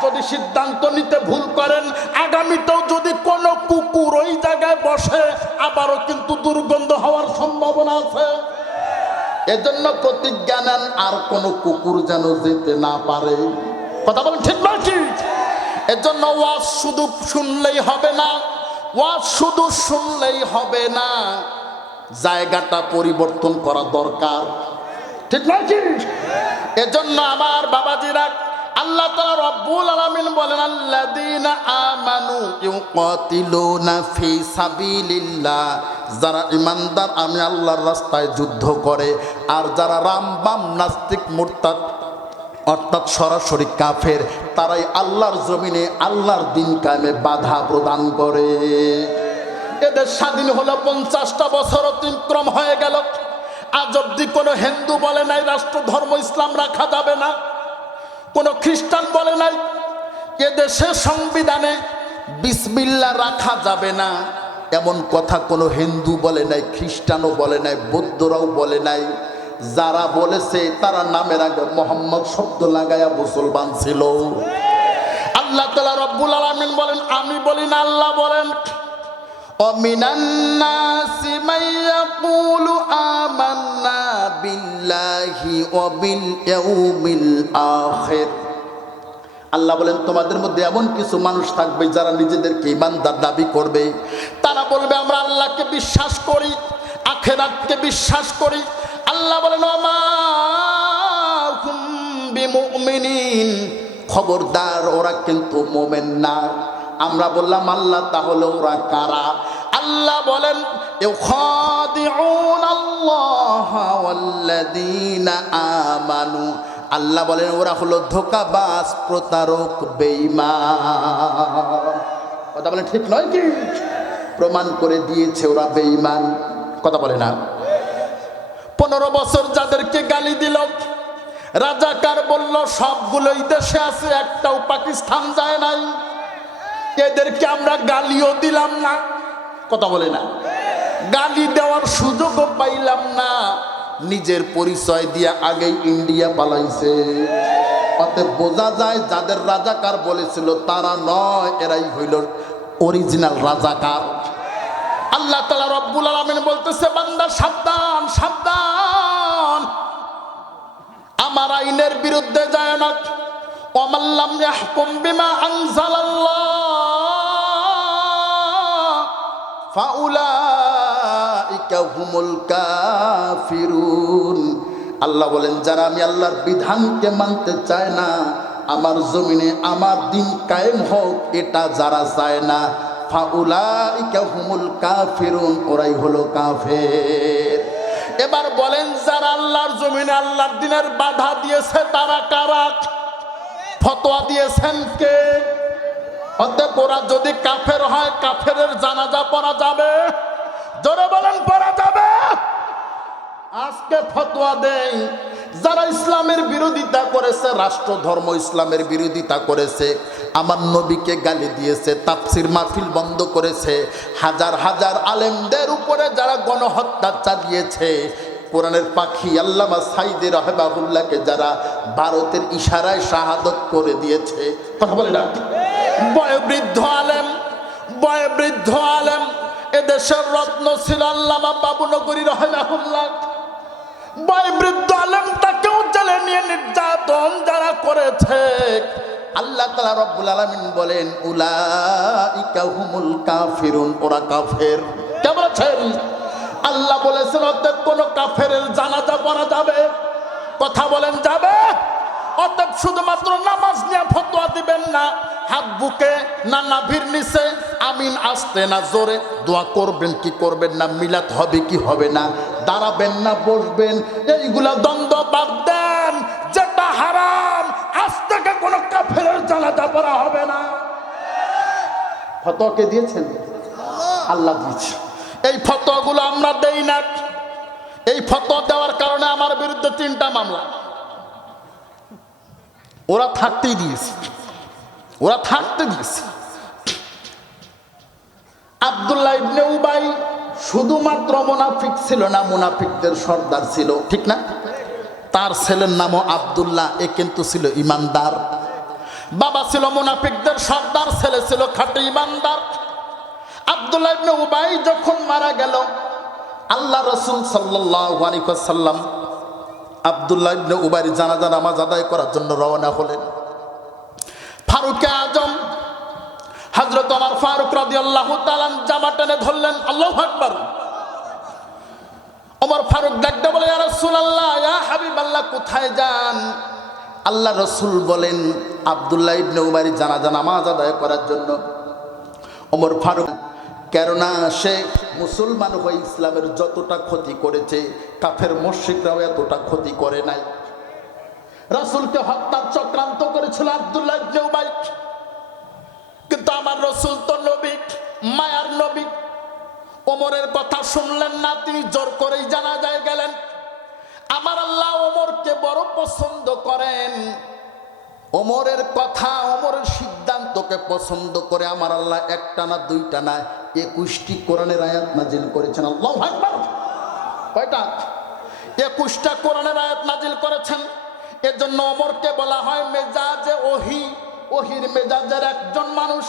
যদি সিদ্ধান্ত নিতে ভুল করেন, আগামীতেও যদি কোন কুকুর ওই জায়গায় বসে, আবারও কিন্তু দুর্গন্ধ হওয়ার সম্ভাবনা আছে। এজন্য প্রতিজ্ঞা নেন আর কোন কুকুর যেন যেতে না পারে। কথা বলেন ঠিক না ঠিক? এজন্য ওয়াজ শুধু শুনলেই হবে না, ওয়াজ শুধু শুনলেই হবে না, জায়গাটা পরিবর্তন করা দরকার। ঠিক না কি? এজন্য আমার বাবাজিরা, আল্লাহ তাআলা রব্বুল আলামিন বলেন, আল্লাযীনা আমানু ইউকাতিলুনা ফি সাবিলিল্লাহ, যারা ঈমানদার আমি আল্লাহর রাস্তায় যুদ্ধ করে, আর যারা রামবাম নাস্তিক মুরতাদ অর্থাৎ সরাসরি কাফের, তারাই আল্লাহর জমিনে আল্লাহর দিন কায়েমে বাধা প্রদান করে। এদের স্বাধীন হলো 50টা বছর অতিক্রম হয়ে গেল, আজ অব্দি কোনো হিন্দু বলে নাই রাষ্ট্র ধর্ম ইসলাম রাখা যাবে না, কোনো খ্রিস্টান বলে নাই এদেশের সংবিধানে বিসমিল্লাহ রাখা যাবে না, এমন কথা কোনো হিন্দু বলে নাই, খ্রিস্টানও বলে নাই, বৌদ্ধরাও বলে নাই। যারা বলেছে তারা নামের আগে মোহাম্মদ শব্দ লাগায়া মুসলমান ছিল। আল্লাহ তাআলা রব্বুল আলামিন বলেন, আমি বলি না, আল্লাহ বলেন, ওয়ামিনান নাসি মাইয়াকুলু আমান্না বিল্লাহি ওয়া বিল ইয়াউমিল আখির। আল্লাহ বলেন, তোমাদের মধ্যে এমন কিছু মানুষ থাকবে যারা নিজেদেরকে ঈমানদার দাবি করবে। তারা বলবে আমরা আল্লাহকে বিশ্বাস করি, আখিরাতকে বিশ্বাস করি। আল্লাহ বলেন, ওমা হুম বিমুমিনিন, খবরদার ওরা কিন্তু মুমিন না। আমরা বললাম আল্লাহ তাহলে ওরা কারা? আল্লাহ বলেন, ইউখাদিউনাল্লাহা ওয়াল্লাযীনা আমানু, আল্লাহ বলেন ওরা হলো ধোঁকাবাজ, প্রতারক, বেঈমান। কথা বলেন ঠিক নয় কি? প্রমাণ করে দিয়েছে ওরা বেঈমান। কথা বলে না? 15 বছর যাদেরকে গালি দিল, রাজাকার বলল সবগুলোই দেশে আছে, একটাও পাকিস্তান যায় নাই, এদেরকে আমরা গালিও দিলাম না। কথা বলে না? গালি দেওয়ার সুযোগও পাইলাম না, নিজের পরিচয় দিয়ে আগেই ইন্ডিয়া পালাইছে। অতএব বোঝা যায় যাদের রাজাকার বলেছিল তারা নয়, এরাই হইল অরিজিনাল রাজাকার। আল্লাহ তাআলা রব্বুল আলামিন বলতেছে, বান্দা সাবধান সাবধান, আমার আইনের বিরুদ্ধে যায় না। ওয়ামান লাম ইয়াহকুম বিমা আনজালাল্লাহ ফাউলাইকা হুমুল কাফিরুন। আল্লাহ বলেন, যারা আমি আল্লাহর বিধানকে মানতে চায় না, আমার জমিনে আমার দিন কায়েম হোক, এটা যারা চায় না, ফাউলাইকা হুমুল কাফিরুন, ওরাই হলো কাফের। এবার বলেন, যারা আল্লাহর জমিনে আল্লাহর দিনের বাধা দিয়েছে তারা কারা? ফতোয়া দিয়েছেন কে? অতএব ওরা যদি কাফের হয়, কাফেরের জানাজা পড়া যাবে? জোরে বলেন, পড়া যাবে? আজকে ফতোয়া দেই, যারা ইসলামের বিরোধিতা করেছে, রাষ্ট্র ধর্ম ইসলামের বিরোধিতা করেছে, আমার নবীকে গালি দিয়েছে, তাফসির মাহফিল বন্ধ করেছে, হাজার হাজার আলেমদের উপরে যারা গণহত্যা চালিয়েছে, কোরআনের পাখি আল্লামা সাইদি রাহিমাহুল্লাহকে যারা ভারতের ইশারায় শাহাদত করে দিয়েছে, কথা বলে না, বয়োবৃদ্ধ আলেম এদেশের রত্ন ছিল আল্লামা বাবুনগরী রাহিমাহুল্লাহ। বয়োবৃদ্ধ আলেমটাকেও জেলে নিয়ে নির্যাতন যারা করেছে, আল্লাহ তাআলা রব্বুল আলামিন বলেন উলাইকা হুমুল কাফিরুন, ওরা কাফের। কে বলেছেন? আল্লাহ বলেছেন অতএব কোন কাফেরের জানাজা পড়া যাবে? কথা বলেন যাবে? অতএব শুধুমাত্র নামাজ নিয়ে ফতোয়া দিবেন না, হাত বুকে না নাভির নিচে, আমিন আসতে না জোরে, দোয়া করবেন কি করবেন না, মিলাদ হবে কি হবে না, দাঁড়াবেন না বসবেন, এইগুলা দ্বন্দ্ব বাদ দেন। যেটা হারাম, আজ থেকে কোনো কাফেরের জানাজা পড়া হবে না। ফতোয়া কে দিয়েছেন? আল্লাহ দিয়েছে। এই ফতোয়াগুলো আমরা দেই না। এই ফতোয়া দেওয়ার কারণে আমার বিরুদ্ধে 3টা মামলা। ওরা থাকতেই দিয়েছে, ওরা থাকতে দিয়েছে। আব্দুল্লাহ ইবনে উবাই শুধুমাত্র মুনাফিক ছিল না, মুনাফিকদের সর্দার ছিল, ঠিক না? তার ছেলের নামও আব্দুল্লাহ, এ কিন্তু ছিল ইমানদার। বাবা ছিল মুনাফিকদের সর্দার, ছেলে ছিল খাঁটি ইমানদার। আব্দুল্লাহ ইবনে উবাই যখন মারা গেল, আল্লাহ রাসূল সাল্লাল্লাহু আলাইহি ওয়াসাল্লাম আব্দুল্লাহ ইবনে উবাইর জানাজা নামাজ আদায় করার জন্য রওনা হলেন। ফারুক আজম হযরত ওমর ফারুক রাদিয়াল্লাহু তাআলা জামা টেনে ধরলেন। আল্লাহু আকবার। ওমর ফারুক ডাকতে বলে, ইয়া রাসূলুল্লাহ, ইয়া হাবিবাল্লাহ, কোথায় যান? আল্লাহ রাসূল বলেন আব্দুল্লাহ ইবনে উবাইর জানাজা নামাজ আদায় করার জন্য। ওমর ফারুক, কেননা সে মুসলমান হয়ে ইসলামের যতটা ক্ষতি করেছে, কাফের মুশরিকরাও এতটা ক্ষতি করে নাই। রাসূলকে হত্যার চক্রান্ত করেছিল আব্দুল্লাহ ইবনে উবাই, কিন্তু আমার রাসূল তো নবী, মায়ার নবী। ওমরের কথা শুনলেন না, তিনি জোর করেই জানাজায় গেলেন। আমার আল্লাহ ওমরকে বড় পছন্দ করেন। ওমরের কথা, ওমরের সিদ্ধান্তকে পছন্দ করে আমার আল্লাহ একটা না দুইটা না 21টি কোরআনের আয়াত নাজিল করেছেন। আল্লাহু আকবার। কয়টা? 21টা কোরআনের আয়াত নাজিল করেছেন। এজন্য ওমরকে বলা হয় মেজাজে ওহী, ওহীর মেজাজের একজন মানুষ।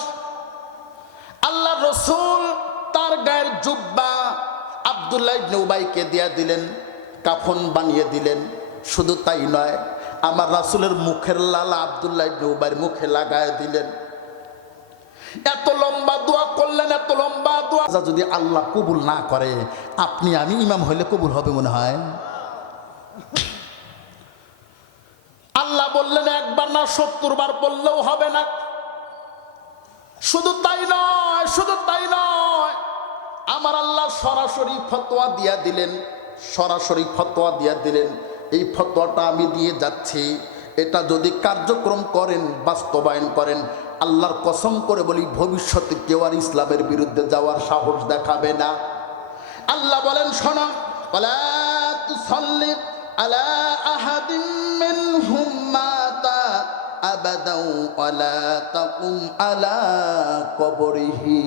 আল্লাহ রাসূল তার গায়ের জুব্বা আব্দুল্লাহ ইবনে উবাইকে দিয়ে দিলেন, কাফন বানিয়ে দিলেন। শুধু তাই নয়, আমার রাসূলের মুখের লালা আব্দুল্লাহ ইবনে উবাইর মুখে লাগায় দিলেন। এত লম্বা দোয়া করলেন, এত লম্বা দোয়া। যদি আল্লাহ কবুল না করে, আপনি আমি ইমাম হইলে কবুল হবে মনে হয়? আল্লাহ বললেন একবার না 70 বার পড়লেও হবে না। শুধু তাই নয়, শুধু তাই নয়, আমার আল্লাহ সরাসরি ফতোয়া দিয়া দিলেন, সরাসরি ফতোয়া দিয়া দিলেন। এই ফতোয়াটা আমি দিয়ে যাচ্ছি, এটা যদি কার্যক্রম করেন, বাস্তবায়ন করেন, আল্লাহর কসম করে বলি ভবিষ্যতে কেউ আর ইসলামের বিরুদ্ধে যাওয়ার সাহস দেখাবে না। আল্লাহ বলেন শোনো, ওয়ালা তুসাল্লি আলা আহাদিন মিনহুম মাতা আবাদাও ওয়ালা তাকুম আলা কবরিহি।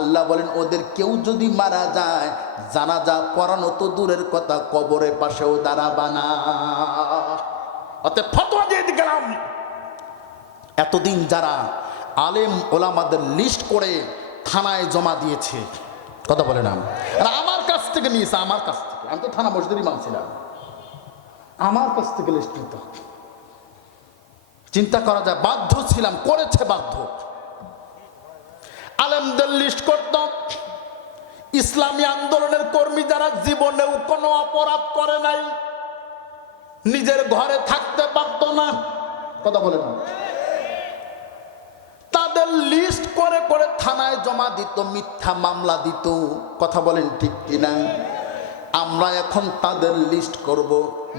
আল্লাহ বলেন ওদের কেউ যদি মারা যায়, জানাজা পড়ানো তো দূরের কথা, কবরের পাশেও দাঁড়াবা না। অতএব ফতোয়া দিয়ে গেলাম। এতদিন যারা আলেম ওলামাদের লিস্ট করে থানায় জমা দিয়েছে, কথা বলে না, আমার কাছ থেকে নিয়েছে, আমার কাছ থেকে, আমি তো থানা মসজিদের ইমাম ছিলাম, আমার কাছ থেকে লিস্ট নিত। চিন্তা করা যায়, বাধ্য ছিলাম, করেছে বাধ্য। আলেমদের লিস্ট করত। ইসলামী আন্দোলনের কর্মী যারা জীবনেও কোনো অপরাধ করে নাই, নিজের ঘরে থাকতে পারত না, কথা বলে না, তাদের লিস্ট করে করে থানায় জমা দিত, মিথ্যা মামলা দিত, কথা বলেন ঠিক কিনা? আমরা এখন তাদের লিস্ট করব,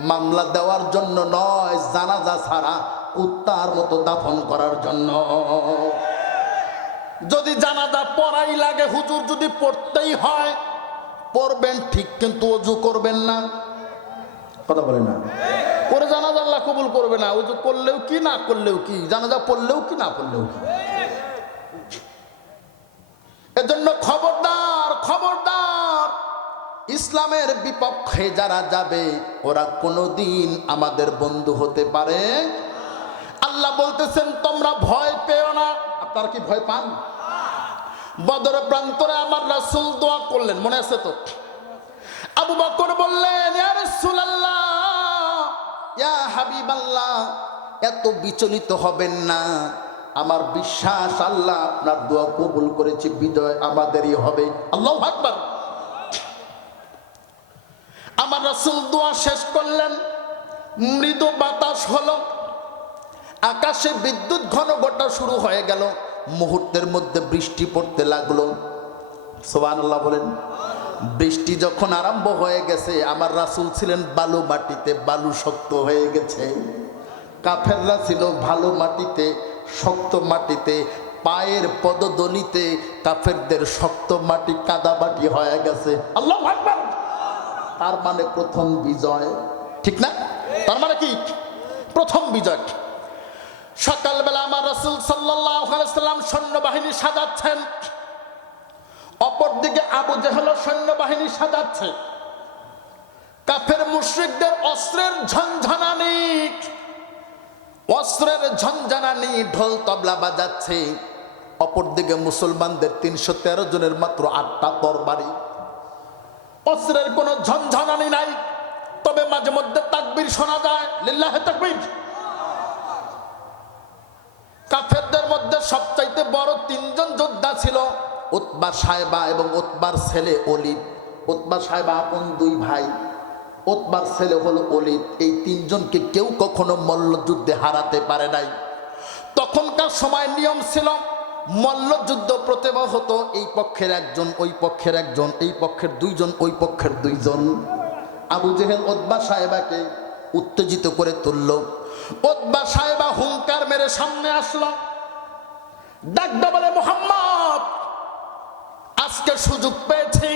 মামলা দেওয়ার জন্য নয়, জানাজা ছাড়া কুত্তার মতো দাফন করার জন্য। যদি জানাজা পড়াই লাগে, হুজুর যদি পড়তেই হয় পড়বেন ঠিক, কিন্তু ওযু করবেন না, কথা বলেন না। করে জানাজা আল্লাহ কবুল করবে না। ওযু করলেও কি, না করলেও কি, জানাজা পড়লেও কি, না পড়লেও কি। এজন্য খবরদার, খবরদার, ইসলামের বিপক্ষে যারা যাবে ওরা কোনোদিন আমাদের বন্ধু হতে পারে। আল্লাহ বলতেছেন তোমরা ভয় পেও না। আপনারা কি ভয় পান? বদর প্রান্তরে আমার রাসূল দোয়া করলেন, মনে আছে তো? আবু বকর বললেন, ইয়া রাসূলুল্লাহ, ইয়া হাবিবাল্লাহ, এত বিচলিত হবেন না, আমার বিশ্বাস আল্লাহ আপনার দোয়া কবুল করেছে, বিজয় আমাদেরই হবে। আল্লাহু আকবার। আমার রাসূল দোয়া শেষ করলেন, মৃদু বাতাস হলো, আকাশে বিদ্যুৎ ঘনঘটা শুরু হয়ে গেল, মুহূর্তের মধ্যে বৃষ্টি পড়তে লাগলো। সুবহানাল্লাহ বলেন। বৃষ্টি যখন আরম্ভ হয়ে গেছে, আমার রাসূল ছিলেন বালু মাটিতে, বালু শক্ত হয়ে গেছে। কাফেররা ছিল ভালো মাটিতে, শক্ত মাটিতে, পায়ের পদদলিতে কাফেরদের শক্ত মাটি কাদা মাটি হয়ে গেছে। আল্লাহু আকবার। তার মানে প্রথম বিজয়, ঠিক না? তার মানে কি? প্রথম বিজয়। সকালবেলা আমার রাসূল সাল্লাল্লাহু আলাইহি সাল্লাম সৈন্যবাহিনী সাজাচ্ছেন, অপরদিকে আবু জেহেল সৈন্যবাহিনী সাজাচ্ছে। কাফের মুশরিকদের অস্ত্রের ঝনঝনানি ঢোল তবলা বাজাচ্ছে। অপরদিকে মুসলমানদের ৩১৩ জনের মাত্র ৮টা তরবারি, অস্ত্রের কোনো ঝনঝনানি নাই, তবে মাঝে মধ্যে তাকবীর শোনা যায়, লিল্লাহি তাকবীর। কাফেরদের মধ্যে সবচাইতে বড় ৩ জন যোদ্ধা ছিল, উতবা, সায়বা এবং উতবার ছেলে ওলীদ। উতবা সায়বা আপন ২ ভাই, উতবার ছেলে হলো ওলীদ। এই ৩ জনকে কেউ কখনো মল্লযুদ্ধে হারাতে পারে নাই। তখনকার সময় নিয়ম ছিল, মল্লযুদ্ধ প্রতিভা হতো, এই পক্ষের একজন, ওই পক্ষের একজন, এই পক্ষের ২ জন, ওই পক্ষের ২ জন। আবু জেহেল উতবা সায়বাকে উত্তেজিত করে তুলল। উতবা সায়বা হুঙ্কার মেরে সামনে আসলো, ডাকটা বলে, মুহাম্মদ, আজকে সুযোগ পেয়েছি,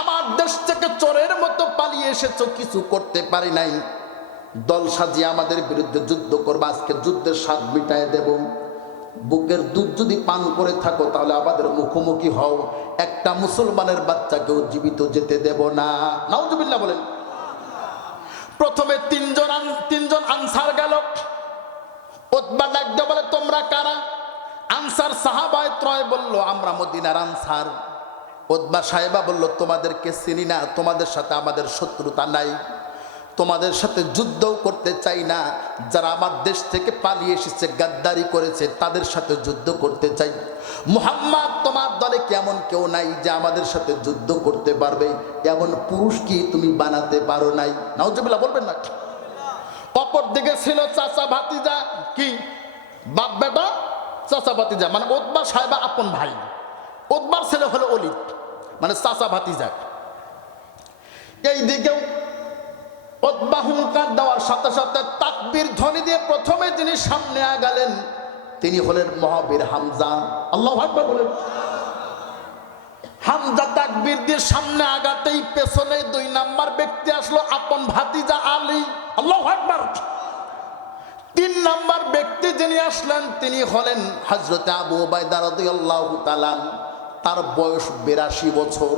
আমার দেশ থেকে চোরের মতো পালিয়ে এসেছো, কিছু করতে পারি নাই, দল সাজিয়ে আমাদের বিরুদ্ধে যুদ্ধ করবে, আজকে যুদ্ধের স্বাদ মিটায় দেব। বুকের দুধ যদি পান করে থাকো তাহলে আমাদের মুখোমুখি হও, একটা মুসলমানের বাচ্চাকেও জীবিত যেতে দেব না। নাউজুবিল্লাহ বলেন। প্রথমে ৩ জন আনসার গেল। উতবা ডাকতে বলে, তোমরা কারা? আনসার সাহাবায়ে ত্রয় বলল, আমরা মদিনার আনসার। উতবা সাহেবা বলল, তোমাদেরকে চিনি না, তোমাদের সাথে আমাদের শত্রুতা নাই, তোমাদের সাথে যুদ্ধও করতে চাই না, যারা আমার দেশ থেকে পালিয়ে এসেছে, গাদ্দারি করেছে, তাদের সাথে যুদ্ধ করতে চাই। মুহাম্মদ, তোমার দলে কেমন কেউ নাই যে আমাদের সাথে যুদ্ধ করতে পারবে, এমন পুরুষ কি তুমি বানাতে পারো নাই? নাউজুবিল্লাহ বলবেন না। অপর দিকে ছিল চাচা ভাতিজা, কি বাপ বেটা, চাচা ভাতিজা, মানে উতবা সাহেবা আপন ভাই, উতবার ছেলে হলো ওলীদ, মানে চাচা ভাতিজা। এই দিকেও উতবা হুঙ্কার দেওয়ার সাথে সাথে তাকবীর ধ্বনি দিয়ে প্রথমে যিনি সামনে আগালেন তিনি হলেন মহাবীর হামজা। আল্লাহু আকবার বলেন। হামজা তাকবীর দিয়ে সামনে আগাতেই পেছনে ২ নাম্বার ব্যক্তি আসলো, আপন ভাতিজা আলী। আল্লাহু আকবার। ৩ নাম্বার ব্যক্তি যিনি আসলেন তিনি হলেন হযরত আবু উবাইদা রাদিয়াল্লাহু তাআলা। তার বয়স ৮২ বছর,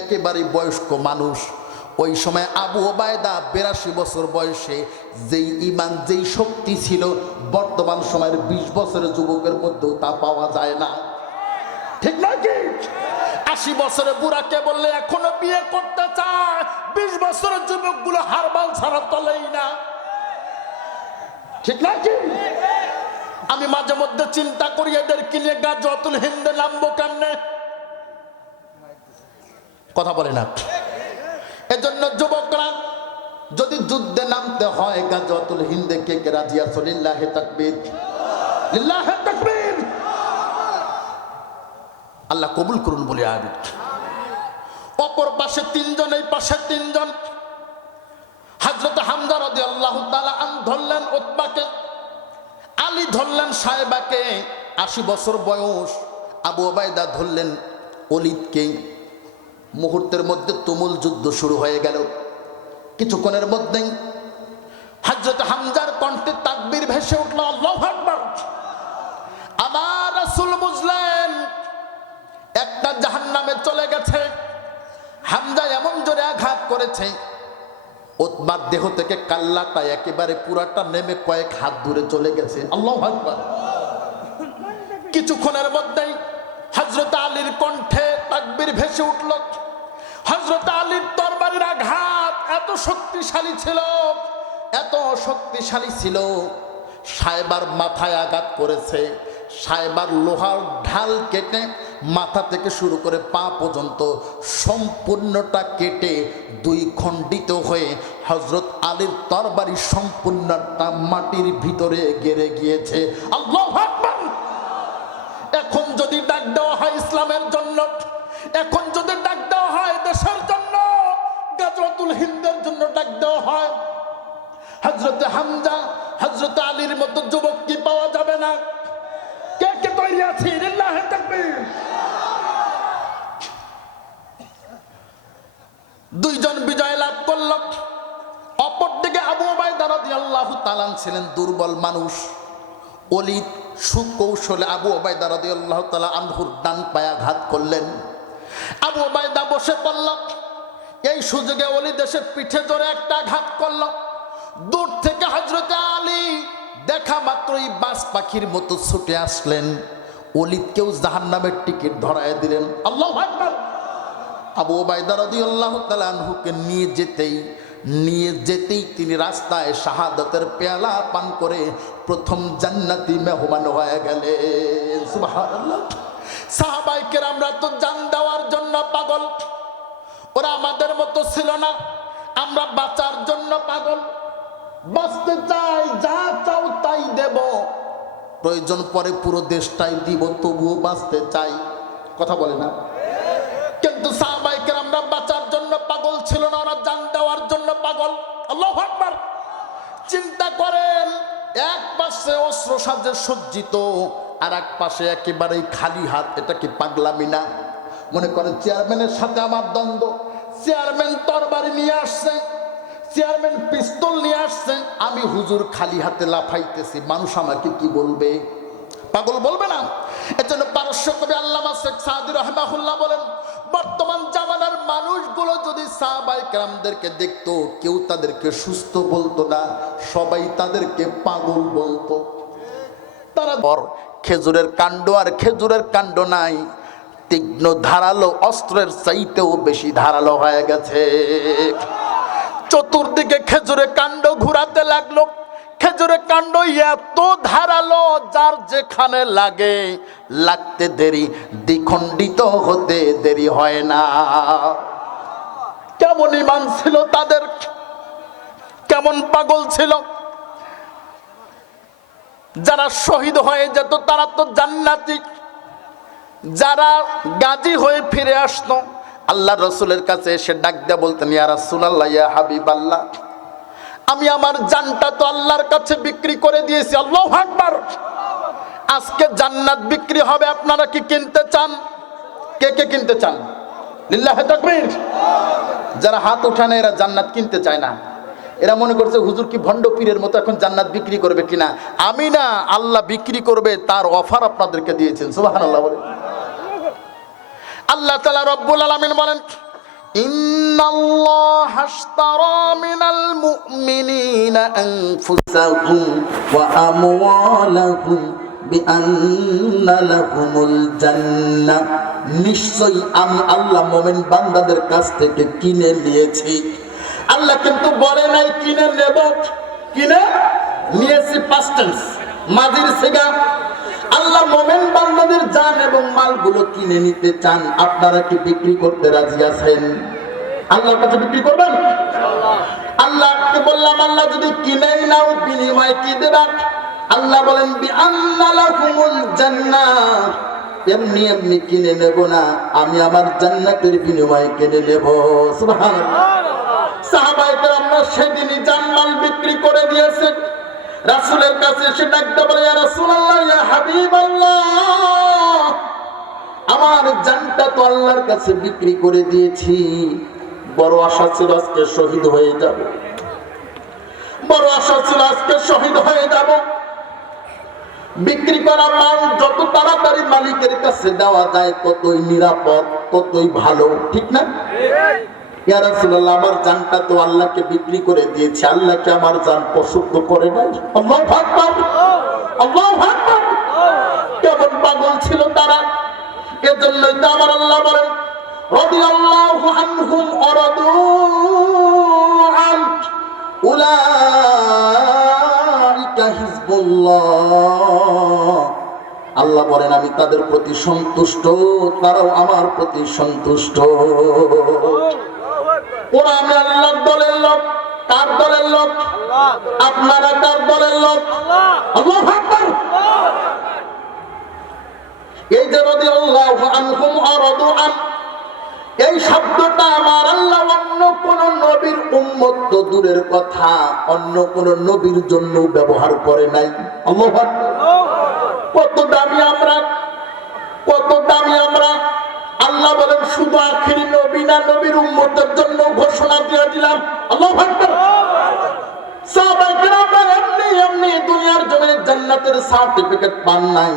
একেবারে বয়স্ক মানুষ। ওই সময় আবু উবাইদা ৮২ বছর বয়সে যেই ঈমান, যেই শক্তি ছিল, বর্তমান সময়ের ২০ বছরের যুবকের মধ্যেও তা পাওয়া যায় না, ঠিক নয় কি? ৮০ বছরের বুড়াকে বললে এখনো বিয়ে করতে চায়, ২০ বছরের যুবকগুলো হারবাল ছাড়া তলেই না, ঠিক নয় কি? আমি মাঝে মধ্যে চিন্তা করি এদেরকে নিয়ে গাজওয়াতুল হিন্দে নামবো কেমনে? কথা বলে না। এজন্য যুবকরা যদি যুদ্ধে নামতে হয়, গাজওয়াতুল হিন্দে কে কে রাজি আছো? লিল্লাহি তাকবীর, লিল্লাহি তাকবীর। আল্লাহ কবুল করুন বলে আমিন। অপর পাশে ৩ জন, এই পাশে ৩ জন। হযরত হামজা রাদিয়াল্লাহু তাআলা ধরলেন উতবাকে, আলী ধরলেন সাহেবাকে, ৮০ বছর বয়স। আবু উবাইদা ধরলেন ওলীদকে। মুহূর্তের মধ্যে তুমুল যুদ্ধ শুরু হয়ে গেল। কিছুক্ষণের মধ্যেই হযরত হামজার কণ্ঠে তাকবীর ভেসে উঠল, আল্লাহু আকবার। আমার রাসূল বুঝলেন একটা জাহান্নামে চলে গেছে, হামজা এমন জোরে আঘাত করেছে, উতবার দেহ থেকে কাল্লাটা একেবারে পুরাটা নেমে কয়েক হাত দূরে চলে গেছে। আল্লাহু আকবার। কিছুক্ষণের মধ্যেই হযরত আলীর কণ্ঠে তাকবীর ভেসে উঠল। হযরত আলীর তরবারির আঘাত এত শক্তিশালী ছিল, এত শক্তিশালী ছিল, সাহেবার মাথায় আঘাত করেছে। সাহেবার লোহার ঢাল কেটে মাথা থেকে শুরু করে পা পর্যন্ত সম্পূর্ণটা কেটে দুই খণ্ডিত হয়ে হযরত আলীর তরবারি সম্পূর্ণটা মাটির ভিতরে গেড়ে গিয়েছে। আল্লাহু আকবার। এখন যদি ডাক দেওয়া হয় ইসলামের জন্য, এখন যদি ডাক দেওয়া হয় দেশের জন্য, গাজওয়াতুল হিন্দের জন্য ডাক দেওয়া হয়, হযরত হামজা হযরত আলীর মতো যুবক কি পাওয়া যাবে না? কে কে তৈরি আছে? লিল্লাহি তাকবীর। দুইজন বিজয় লাভ করল। অপরদিকে আবু উবাইদা রাদিয়াল্লাহু তাআলা ছিলেন দুর্বল মানুষ। ওলীদ সুকৌশলে আবু উবাইদা রাদিয়াল্লাহু তাআলা আনহুর ডান পায়ে আঘাত করলেন। আবু উবাইদা বসে পড়ল। এই সুযোগে ওলীদ এসে পিঠে জোরে একটা আঘাত করল। দূর থেকে হযরত আলী দেখা মাত্রই বাজ পাখির মতো ছুটে আসলেন, ওলীদকেও জাহান্নামের টিকিট ধরায় দিলেন। আল্লাহু আকবার। আবু উবাইদা রাদিয়াল্লাহু তাআলা আনহুকে নিয়ে যেতেই তিনি রাস্তায় শাহাদাতের পেয়ালা পান করে প্রথম জান্নাতি মেহমান হয়ে গেলেন। সুবহানাল্লাহ। সাহাবায়ে কেরামরা তো জান দেওয়ার জন্য পাগল, ওরা আমাদের মতো ছিল না। আমরা বাঁচার জন্য পাগল, বাঁচতে চাই, যা চাও তাই দেব, প্রয়োজন পরে পুরো দেশটাই দিব, তবুও বাঁচতে চাই। কথা বলে না? কিন্তু সাহাবায়ে কেরামরা বাঁচার জন্য পাগল ছিল না, ওরা জান দেওয়ার জন্য পাগল। আল্লাহু আকবার। চিন্তা করেন, এক পাশে অস্ত্র সাজে সজ্জিত, আর এক পাশে একেবারেই খালি হাত। এটা কি পাগলামি না? মনে করেন চেয়ারম্যানের সাথে আমার দ্বন্দ্ব, চেয়ারম্যান তরবারি নিয়ে আসছে, চেয়ারম্যান পিস্তল নিয়ে আসছে, আমি হুজুর খালি হাতে লাফাইতেছি, মানুষ আমাকে কি বলবে? পাগল বলবে না? এজন্য পারস্য কবি আল্লামা শেখ সাদি রাহিমাহুল্লাহ বলেন, বর্তমান জামানার মানুষগুলো যদি সাহাবায়ে কেরামদেরকে দেখতো, কেউ তাদেরকে সুস্থ বলতো না, সবাই তাদেরকে পাগল বলতো। তারা খেজুরের কাণ্ড আর খেজুরের কাণ্ড নাই, তীক্ষ্ণ ধারালো অস্ত্রের চাইতেও বেশি ধারালো হয়ে গেছে। চতুর্দিকে খেজুরের কাণ্ড ঘুরাতে লাগলো। খেজুরের কাণ্ড এত ধারালো, যার যেখানে লাগতে দেরি, দ্বিখণ্ডিত হতে দেরি হয় না। কেমন ঈমান ছিল তাদের, কেমন পাগল ছিল। যারা শহীদ হয়ে যেত তারা তো জান্নাতি, যারা গাজী হয়ে ফিরে আসতো আল্লাহ রসুলের কাছে এসে ডাক দিয়ে বলতেন, ইয়া রাসূলুল্লাহ, ইয়া হাবিবাল্লাহ, আমি আমার জানটা তো আল্লাহর কাছে বিক্রি করে দিয়েছি। আল্লাহু আকবার। আজকে জান্নাত বিক্রি হবে, আপনারা কি কিনতে চান? কে কে কিনতে চান? লিল্লাহি তাকবীর। যারা হাত উঠানে এরা জান্নাত কিনতে চায় না। এরা মনে করছে হুজুর কি ভণ্ড পীরের মতো এখন জান্নাত বিক্রি করবে কিনা। আমি না, আল্লাহ বিক্রি করবে, তার অফার আপনাদেরকে দিয়েছেন। সুবহানাল্লাহ বলে। আল্লাহ তাআলা রব্বুল আলামিন বলেন, ইন্নাল্লাহা আশতারা মিনাল মুমিনিনা আনফুসাহুম ওয়া আমওয়ালাহুম বিআন্না লাহুমুল জান্নাহ। নিশ্চয়ই আমি আল্লাহ মুমিন বান্দাদের কাছ থেকে কিনে নিয়েছি। আল্লাহ কিন্তু বলে নাই কিনে নেব, কিনে নিয়েছি, পাস্ট টেন্স, মাজির সিগা। আল্লাহ মুমিন বান্দাদের জান এবং মালগুলো কিনে নিতে চান। আপনারা কি বিক্রি করতে রাজি আছেন? আল্লাহর কাছে বিক্রি করবেন? আল্লাহকে বললাম, আল্লাহ যদি কিনেই নাও, বিনিময়ে কি দেবেন? আল্লাহ বলেন, বিআন্না লাহুমুল জান্নাহ। এমনি এমনি কিনে নেব না, আমি আমার জান্নাতের বিনিময়ে কিনে নেব। সুবহানাল্লাহ। সাহাবায়ে কেরামরা সেদিনই জানমাল বিক্রি করে দিয়েছেন। রাসূলের কাছে এসে ডাকতে বলে, ইয়া রাসূলুল্লাহ, ইয়া হাবিবাল্লাহ, আমার জানটা তো আল্লাহর কাছে বিক্রি করে দিয়েছি। বড় আশা ছিল আজকে শহীদ হয়ে যাব, বড় আশা ছিল আজকে শহীদ হয়ে যাব। বিক্রি করা মাল যত তাড়াতাড়ি মালিকের কাছে দেওয়া যায় ততই নিরাপদ, ততই ভালো, ঠিক না? ইয়া রাসূলুল্লাহ, আমার জানটা তো আল্লাহকে বিক্রি করে দিয়েছি, আল্লাহকে আমার জান পছন্দ করে নাই। আল্লাহু আকবার, আল্লাহু আকবার। কেমন পাগল ছিল তারা! এজন্যই তো আমার আল্লাহ বলেন, রাদিয়াল্লাহু আনহুম ওয়া রাদু আন উলাইকা হিজবুল্লাহ। আল্লাহ বলেন, আমি তাদের প্রতি সন্তুষ্ট, তারাও আমার প্রতি সন্তুষ্ট। ওরা আমি আল্লাহর দলের লোক। কার দলের লোক? আপনারা কার দলের লোক? আল্লাহু আকবার। এই যে রাদিয়াল্লাহু আনহুম ওয়া রাদু আন, এই শব্দটা আমার আল্লাহ অন্য কোন নবীর উম্মত তো দূরের কথা, অন্য কোন নবীর জন্য ব্যবহার করে নাই। আল্লাহু আকবার। কত দামি আমরা, কত দামি আমরা! আল্লাহ বলেন, শুধু আখেরি নবী না, নবীর উম্মতের জন্য ঘোষণা দিয়ে দিলাম। আল্লাহু আকবার। সাহাবায়ে কেরামরা এমনি এমনি দুনিয়ার জমিনে জান্নাতের সার্টিফিকেট পান নাই,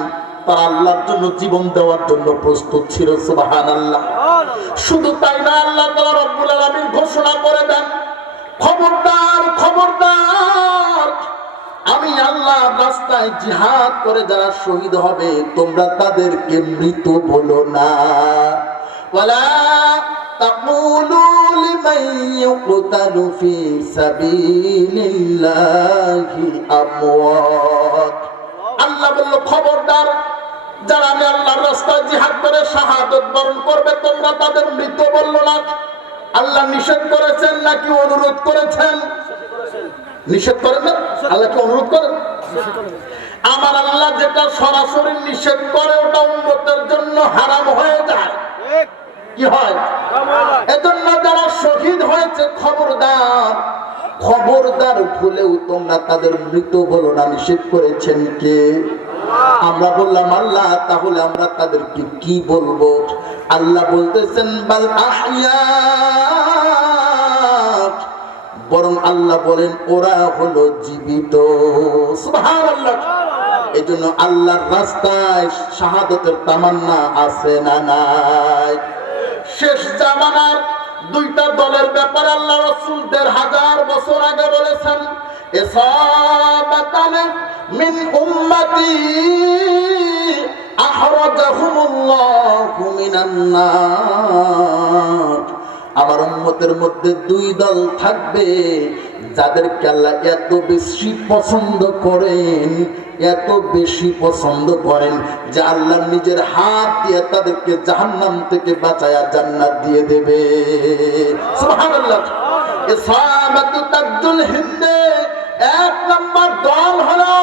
তারা আল্লাহর জন্য জীবন দেওয়ার জন্য প্রস্তুত ছিল। সুবহানাল্লাহ। শুধু তাই না, আল্লাহ তাআলা রব্বুল আলামিন ঘোষণা করে দেন, খবরদার খবরদার, আমি আল্লাহ রাস্তায় জিহাদ করে যারা শহীদ হবে তোমরা তাদেরকে মৃত বলো না। ওয়ালা তাকুলু লিমান ইউকতালু ফি সাবিলিল্লাহি আমওয়াত। আল্লাহ বলল, খবরদার, যারা আমি আল্লাহর রাস্তায় জিহাদ করে শাহাদাত বরণ করবে তোমরা তাদের মৃত বললো না। আল্লাহ নিষেধ করেছেন নাকি অনুরোধ করেছেন? নিষেধ করেন না, আল্লাহকে অনুরোধ করেন। আমার আল্লাহ যেটা সরাসরি নিষেধ করে ওটা উম্মতের জন্য হারাম হয়ে যায়। কি হয়? এজন্য যারা শহীদ হয়েছে, খবরদার খবরদার, ভুলেও তোমরা তাদের মৃত বলো না। নিষেধ করেছেন কে? আমরা বললাম আল্লাহ, তাহলে আমরা তাদেরকে কি বলবো? আল্লাহ বলতেছেন, বাল আহইয়া, বরং আল্লাহ বলেন ওরা হলো জীবিত। সুবহানাল্লাহ। এজন্য আল্লাহর রাস্তায় শাহাদাতের তামান্না আছে না নাই? শেষ জামানার দুইটা দলের ব্যাপারে আল্লাহ রাসূল ১৫০০ বছর আগে বলেছেন, ইসাবাতান মিন উম্মতি আখরাজাহুমুল্লাহু মিনান নার। আমার উম্মতের মধ্যে দুই দল থাকবে যাদেরকে আল্লাহ এত বেশি পছন্দ করেন, এত বেশি পছন্দ করেন যে আল্লাহ নিজের হাত দিয়ে তাদেরকে জাহান্নাম থেকে বাঁচায়া জান্নাত দিয়ে দেবে। সুবহানাল্লাহ। ইসাবাতু তাজুল হিন্দে, এক নম্বর দল হলো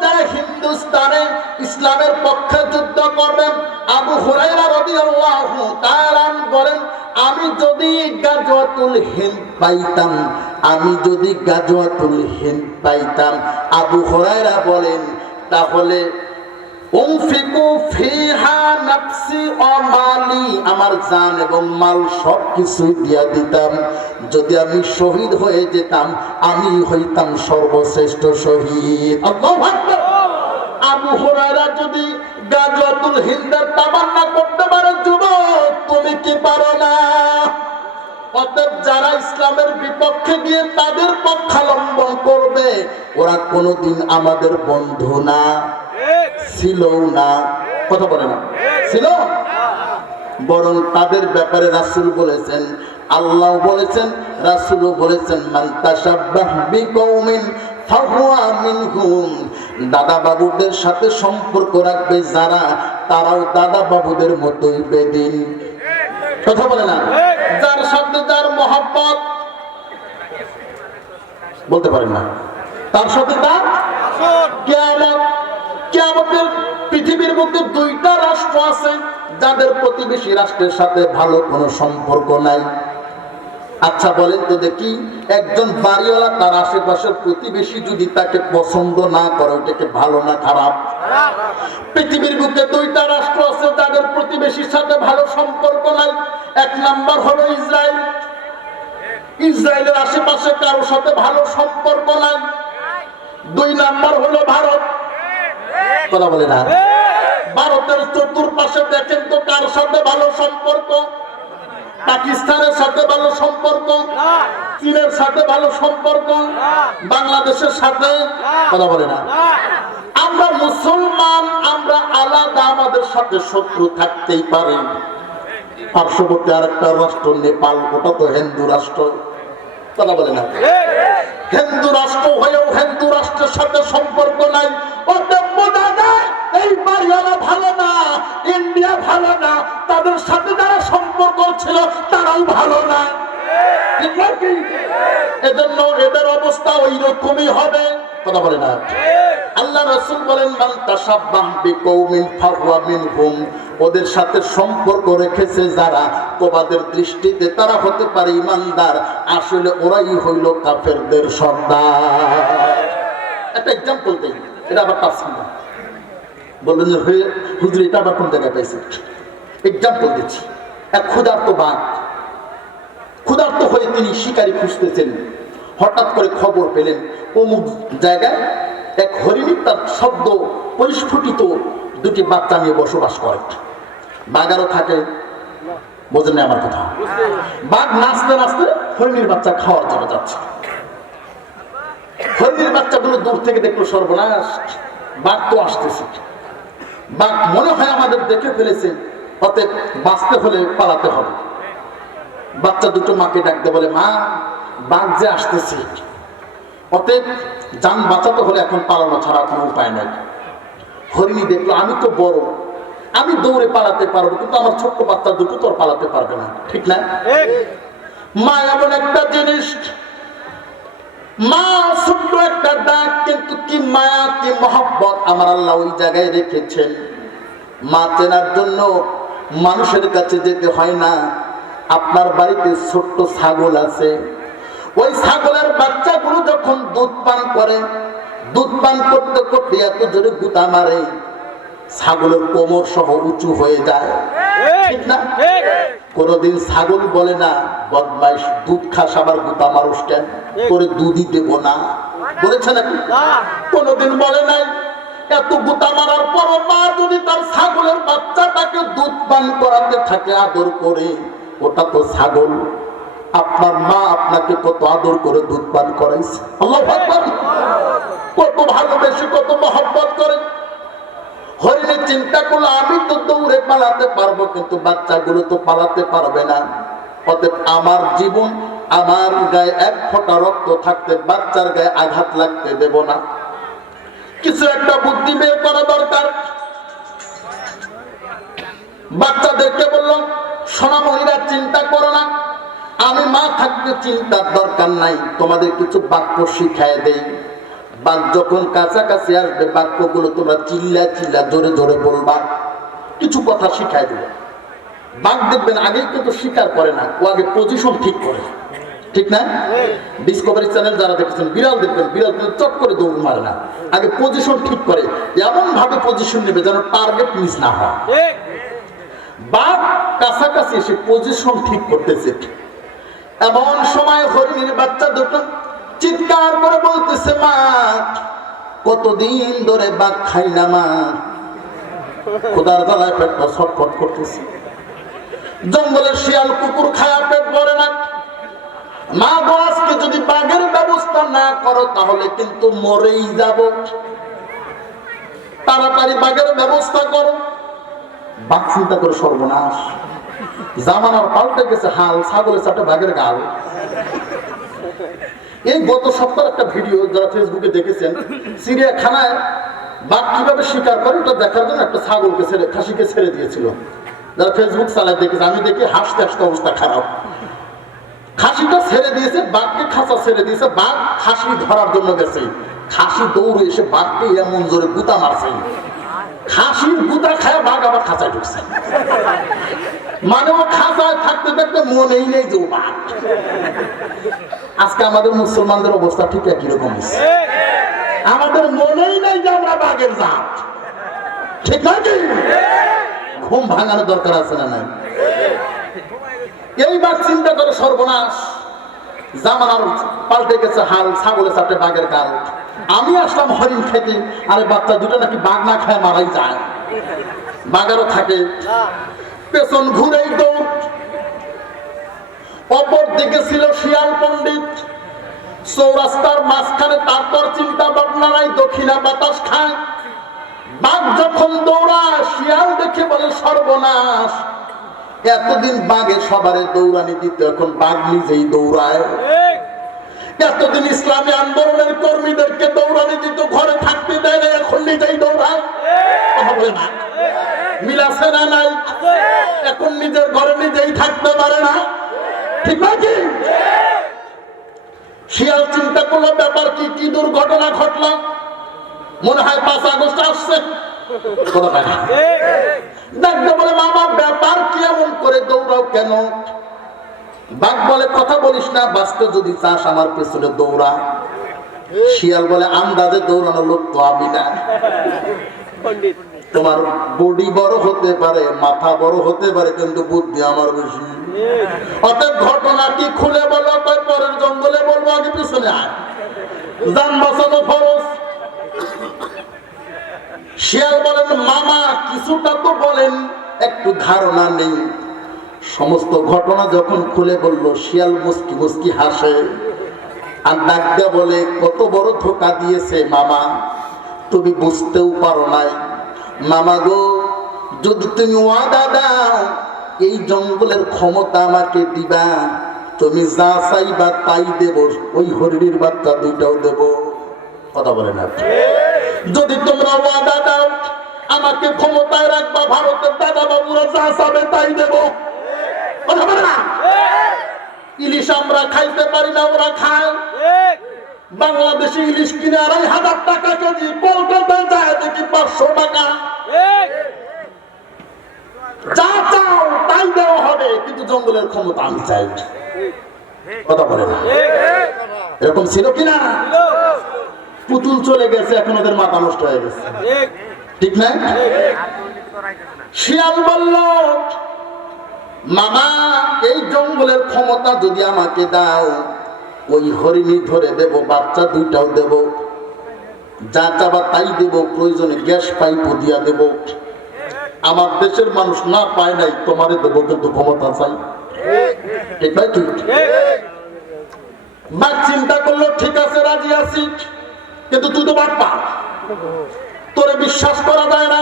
যারা হিন্দুস্তানে ইসলামের পক্ষে যুদ্ধ করবেন। আবু হুরায়রা রাদিয়াল্লাহু তাআলা বলেন, আমি যদি গাজওয়াতুল হিন্দ পাইতাম, আমি যদি গাজওয়াতুল হিন্দ পাইতাম, আবু হুরায়রা বলেন, তাহলে উনফিকু ফিহা নাফসি ওয়া মালি, আমার জান এবং মাল সব কিছু দিয়া দিতাম। যদি আমি শহীদ হয়ে যেতাম, আমি হইতাম সর্বশ্রেষ্ঠ শহীদ। আল্লাহু আকবার। আবু হুরায়রা যদি গাজওয়াতুল হিন্দের তামান্না করতে পারে, যুবক তুমি কি পারো না? অতএব যারা ইসলামের বিপক্ষে গিয়ে তাদের পক্ষাবলম্বন করবে, ওরা কোনোদিন আমাদের বন্ধু না, ছিল না। কথা বলে না, ছিল। বরং তাদের ব্যাপারে রাসূল বলেছেন, আল্লাহ বলেছেন, রাসূলও বলেছেন, মান তাশাব্বাহা বিকওমিন ফাহুয়া মিনহুম। দাদা বাবুদের সাথে সম্পর্ক রাখবে যারা, তারাও দাদা বাবুদের মতোই বেদিন। কথা বলে না? যার সাথে যার মহব্বত, বলতে পারেন না, তার সাথে তার কিয়ামত। কিয়ামতের পৃথিবীর মধ্যে দুইটা রাষ্ট্র আছে যাদের প্রতিবেশী রাষ্ট্রের সাথে ভালো কোনো সম্পর্ক নাই। আচ্ছা বলেন তো দেখি, একজন বাড়িওয়ালা তার আশেপাশের প্রতিবেশী যদি তাকে পছন্দ না করে, ওটাকে ভালো না খারাপ? পৃথিবীর বুকে দুইটা রাষ্ট্র আছে তাদের প্রতিবেশীর সাথে ভালো সম্পর্ক নাই। এক নাম্বার হলো ইসরায়েল। ইসরায়েলের আশেপাশে কারোর সাথে ভালো সম্পর্ক নাই। দুই নাম্বার হলো ভারত। কথা বলে না। ভারতের চতুর্পাশে দেখেন তো কার সাথে ভালো সম্পর্ক? পাকিস্তানের সাথে ভালো সম্পর্ক, চীনের সাথে ভালো সম্পর্ক, বাংলাদেশের সাথে কথা বলে না। আমরা মুসলমান, আমরা আলাদা, আমাদের সাথে শত্রু থাকতেই পারে। পার্শ্ববর্তী আরেকটা রাষ্ট্র নেপাল, ওটা তো হিন্দু রাষ্ট্র, কথা বলে না। হিন্দু রাষ্ট্র হয়েও হিন্দু রাষ্ট্রের সাথে সম্পর্ক নাই। এই বাড়িওয়ালা ভালো না, ইন্ডিয়া ভালো না, তাদের সাথে যারা সম্পর্ক ছিল তারাও ভালো না। এজন্য এদের অবস্থা ওই রকমই হবে, কথা বলে না। আল্লাহ রাসূল বলেন মান তাশাব্বাহ বিকওমিন ফাহুয়া মিনহুম, ওদের সাথে সম্পর্ক রেখেছে যারা, তোমাদের দৃষ্টিতে তারা হতে পারে ইমানদার, আসলে ওরাই হইল কাফেরদের সর্দার। একটা এক্সাম্পল দেই, এটা আবার তাফসীর না, বললেন যে হুজুর এটা আবার কোন জায়গায় পাইছে। এক্সাম্পল দিচ্ছি। এক ক্ষুধার্ত বাঘ, ক্ষুধার্ত হয়ে তিনি শিকারী খুঁজতেছেন। হঠাৎ করে খবর পেলেন অমুক জায়গায় এক হরিণী তার শব্দ পরিস্ফুটিত দুটি বাচ্চা নিয়ে বসবাস করে। বাঘারও থাকে, বোঝেন না আমার কথা। বাঘ নাচতে নাচতে হরিণীর বাচ্চা খাওয়ার জন্য যাচ্ছে। হরিণীর বাচ্চাগুলো দূর থেকে দেখলো সর্বনাশ, বাঘ তো আসতেছে। বাঘ মনে হয় আমাদের দেখে ফেলেছে, অতএব বাঁচতে হলে পালাতে হবে। বাচ্চা দুটো মাকে ডাকতে বলে, মা বাঘ যে আসতেছে, অতএব যান বাঁচাতে হলে এখন পালানো ছাড়া কোনো উপায় নাই। হরিণী দেখলো আমি তো বড়, আমি দৌড়ে পালাতে পারবো, কিন্তু আমার ছোট্ট বাচ্চা দুটো তো আর পালাতে পারবে না, ঠিক না? মা এমন একটা জিনিস, মা ছোট্ট একটা ডাক, কিন্তু কি মায়া কি মহব্বত আমার আল্লাহ ওই জায়গায় রেখেছেন। মা চেনার জন্য মানুষের কাছে যেতে হয় না। আপনার বাড়িতে ছোট্ট ছাগল আছে, ওই ছাগলের বাচ্চাগুলো যখন দুধ পান করে, দুধ পান করতে করতে এত জোরে গুতা মারে, ছাগলের কোমর সহ উঁচু হয়ে যায়, ঠিক না? কোনদিন ছাগল বলে না বদমাইশ দুধ খাস আবার গুতা মারুস কেন, করে দুধই দেব না, বলেছে নাকি? কোনদিন বলে নাই। এত গুতা মারার পর মা যদি তার ছাগলের বাচ্চাটাকে দুধ পান করাতে থাকে আদর করে, ওটা তো ছাগল। আপনার মা আপনাকে কত আদর করে দুধ পান করাইছে, আল্লাহু আকবার, কত ভালোবেসে কত মহব্বত করে। হরিণী চিন্তা করলো আমি তো দৌড়ে পালাতে পারবো, কিন্তু বাচ্চাগুলো তো পালাতে পারবে না। অতএব আমার জীবন, আমার গায়ে এক ফোঁটা রক্ত থাকতে বাচ্চার গায়ে আঘাত লাগতে দেব না। কিছু একটা বুদ্ধি বের করা দরকার। বাচ্চাদেরকে বললাম, সোনামণিরা চিন্তা করো না, আমি মা থাকতে চিন্তার দরকার নাই, তোমাদের কিছু বাক্য শিখায় দেই। বাঘ যখন কাছাকাছি আসবে বাক্যগুলো তোমরা চিল্লা চিল্লা জোরে জোরে বলবা, কিছু কথা শিখায় দেবে। বাঘ দেখবেন আগেই কিন্তু শিকার করে না, ও আগে পজিশন ঠিক করে, ঠিক না? ডিসকভারি চ্যানেল যারা দেখেছেন, বিড়াল দেখবেন, বিড়াল কিন্তু চট করে দৌড় মারে না, আগে পজিশন ঠিক করে, এমন ভাবে পজিশন নেবে যেন টার্গেট মিস না হয়। বাঘ কাছাকাছি এসে পজিশন ঠিক করতেছে, এমন সময় হরিণীর বাচ্চা দুটো চিৎকার করে বলতেছে, মা কতদিন ধরে বাঘ খাই না মা, খোদার জ্বালায় পেটটা ছটফট করতেছে, জঙ্গলের শিয়াল কুকুর খায়া পেট ভরে না, মা গো আজকে যদি বাঘের ব্যবস্থা না করো তাহলে কিন্তু মরেই যাব, তাড়াতাড়ি বাঘের ব্যবস্থা করো। বাঘ চিন্তা করে সর্বনাশ, জামানার পাল্টে গেছে হাল, ছাগলের চারটে বাঘের গাল। এই গত সপ্তাহে একটা ভিডিও যারা ফেসবুকে দেখেছেন, চিড়িয়াখানায় বাঘ কিভাবে শিকার করে এটা দেখার জন্য একটা ছাগলকে ছেড়ে, খাসিকে ছেড়ে দিয়েছিল। যারা ফেসবুক চালায় দেখেছে, আমি দেখি হাসতে হাসতে অবস্থা খারাপ। খাসিটা ছেড়ে দিয়েছে, বাঘকে খাঁচা ছেড়ে দিয়েছে, বাঘ খাসি ধরার জন্য গেছে, খাসি দৌড়ে এসে বাঘকে এমন জোরে গুতা মারছে, খাসির গুতা খায় বাঘ আবার খাঁচায় ঢুকছে। মানে ও খাঁচায় থাকতে থাকতে মনেই নেই যে ও বাঘ। আজকে আমাদের মুসলমানদের অবস্থা ঠিক একই রকম, আমাদের মনেই নেই যে আমরা বাঘের জাত, ঠিক নাকি? ঘুম ভাঙানোর দরকার আছে না নাই? এই বাঘ চিন্তা করে সর্বনাশ, জামানার পাল্টে গেছে হাল, ছাগলের চারটে বাঘের গাল। আমি আসলাম হরিণ খেতে, আরে বাচ্চা দুটো নাকি বাঘ না খায় মারাই যায়, বাঘেরও থাকে। পেছন ঘুরেই দৌড়। অপর দিকে ছিল শিয়াল পণ্ডিত, চৌরাস্তার মাঝখানে। তারপর চিন্তা ভাবনা নাই, দক্ষিণা বাতাস খায়। বাঘ যখন দৌড়ায়, শিয়াল দেখে বলে সর্বনাশ, এতদিন বাঘে সবারে দৌড়ানি দিত, এখন বাঘ নিজেই দৌড়ায়। এতদিন ইসলামী আন্দোলনের কর্মীদেরকে দৌড়ানি দিত, ঘরে থাকতে দেয় না, এখন নিজেই দৌড়ায়। কথা বলে না, মিল আছে না নাই? এখন নিজের ঘরে নিজেই থাকতে পারে না, ঠিক নাকি? শিয়াল চিন্তা করলো ব্যাপার কি, কি দুর্ঘটনা ঘটলো, মনে হয় 5 আগস্ট আসছে। দেখতে বলে মামা ব্যাপার কি, এমন করে দৌড়াও কেন? বাঘ বলে কথা বলিস না, বাঁচতে যদি চাস আমার পেছনে দৌড়া। শিয়াল বলে আন্দাজে দৌড়ানো লোক তো আমি না, তোমার বডি বড় হতে পারে, মাথা বড় হতে পারে, কিন্তু বুদ্ধি আমার বেশি। অতএব ঘটনা কি খুলে বলো, পরের জঙ্গলে বলবো, আগে পিছনে আয়, যান বাঁচানো ফরজ। শিয়াল বলেন মামা কিছুটা তো বলেন, একটু ধারণা নেই। সমস্ত ঘটনা যখন খুলে বলল, শিয়াল মুস্কি মুস্কি হাসে আর ডাক দিয়ে বলে, কত বড় ধোকা দিয়েছে মামা, তুমি বুঝতেও পারো নাই। মামা গো, যদি তুমি ওয়াদা দাও এই জঙ্গলের ক্ষমতা আমাকে দিবা, তুমি যা চাইবা তাই দেব, ওই হরিণীর বাচ্চা দুইটাও দেব। কথা বলে না, যদি তোমরা ওয়াদা দাও আমাকে ক্ষমতায় রাখবা, ভারতের দাদা বাবুরা যা চাবে তাই দেব। কথা বলে না, ইলিশ আমরা খাইতে পারি না, ওরা খায়। বাংলাদেশে ইলিশ কিনে 2,500 টাকা কেজি, কলকাতায় যায় দেখি 500 টাকা। যা চাও তাই দেওয়া হবে, কিন্তু জঙ্গলের ক্ষমতা আমি চাই। কথা বলে না, এরকম ছিল কিনা? পুতুল চলে গেছে, এখন ওদের মাথা নষ্ট হয়ে গেছে, ঠিক না? শিয়াল বলল মামা এই জঙ্গলের ক্ষমতা যদি আমাকে দাও, ওই হরিণী ধরে দেব, বাচ্চা দুইটাও দেব, যা চাবা তাই দেব, প্রয়োজনে গ্যাস পাইপও দিয়া দেব। আমার দেশের মানুষ না পায় নাই, তোমারে দেবো, কিন্তু ক্ষমতা চাই। ঠিক ভাই, ঠিক? বাঘ চিন্তা করলো ঠিক আছে রাজি আছি, কিন্তু তুই তো বাপ্পা, তোরে বিশ্বাস করা যায় না।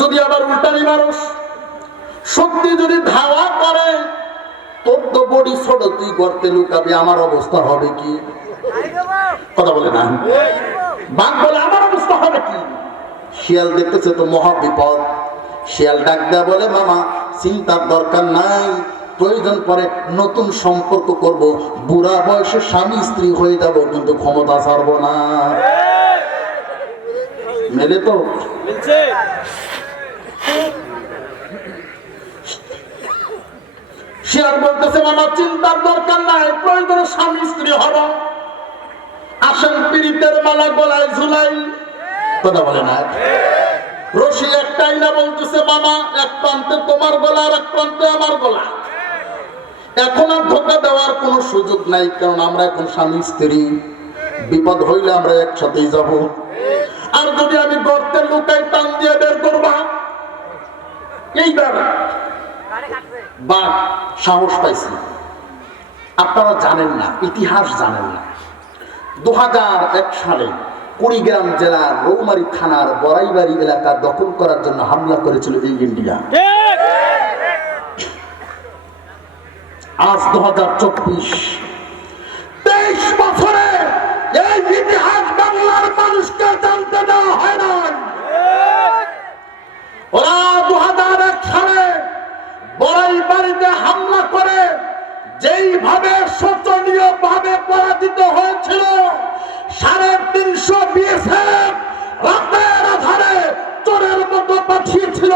যদি আবার উল্টানি মানুষ সত্যি যদি ধাওয়া করে, তোর তো বডি ছোট, তুই গর্তে লুকাবি, আমার অবস্থা হবে কি? কথা বলে না, বাঘ বলে আমার অবস্থা হবে কি? শিয়াল দেখতেছে তো মহা বিপদ। শিয়াল ডাক দেয়া বলে মামা চিন্তার দরকার নাই, প্রয়োজন পরে নতুন সম্পর্ক করব, বুড়া বয়সে স্বামী স্ত্রী হয়ে যাব, কিন্তু ক্ষমতা ছাড়বো না। মেলে তো? শিয়াল বলতেছে মামা চিন্তার দরকার নাই, প্রয়োজনে স্বামী স্ত্রী হব, আসেন পীড়িতের মালা গলায় ঝুলাই। কথা বলে না, রশি একটাই না, বলতেছে মামা এক প্রান্তে তোমার গলা আর এক প্রান্তে আমার গলা। এখন আর ধোকা দেওয়ার কোনো সুযোগ নাই, কারণ আমরা এখন স্বামী স্ত্রী, বিপদ হইলে আমরা একসাথেই যাব। আর যদি আমি গর্তে লুকাই, টান দিয়ে বের করবা, এইবার বা সাহস পাইছি। আপনারা জানেন না, ইতিহাস জানেন না, 2001 সালে কুড়িগ্রাম জেলার রৌমারী থানার বড়াইবাড়ি এলাকা দখল করার জন্য হামলা করেছিল এই ইন্ডিয়া। আজ 2024, 23 বছরে এই ইতিহাস বাংলার মানুষকে জানতে দেওয়া হয় না। ওরা 2001 সালে বড়াইবাড়িতে হামলা করে যেইভাবে শোচনীয় ভাবে পরাজিত হয়েছিল, 350 বিএসএফ রাতের আধারে চোরের মতো পাঠিয়েছিল,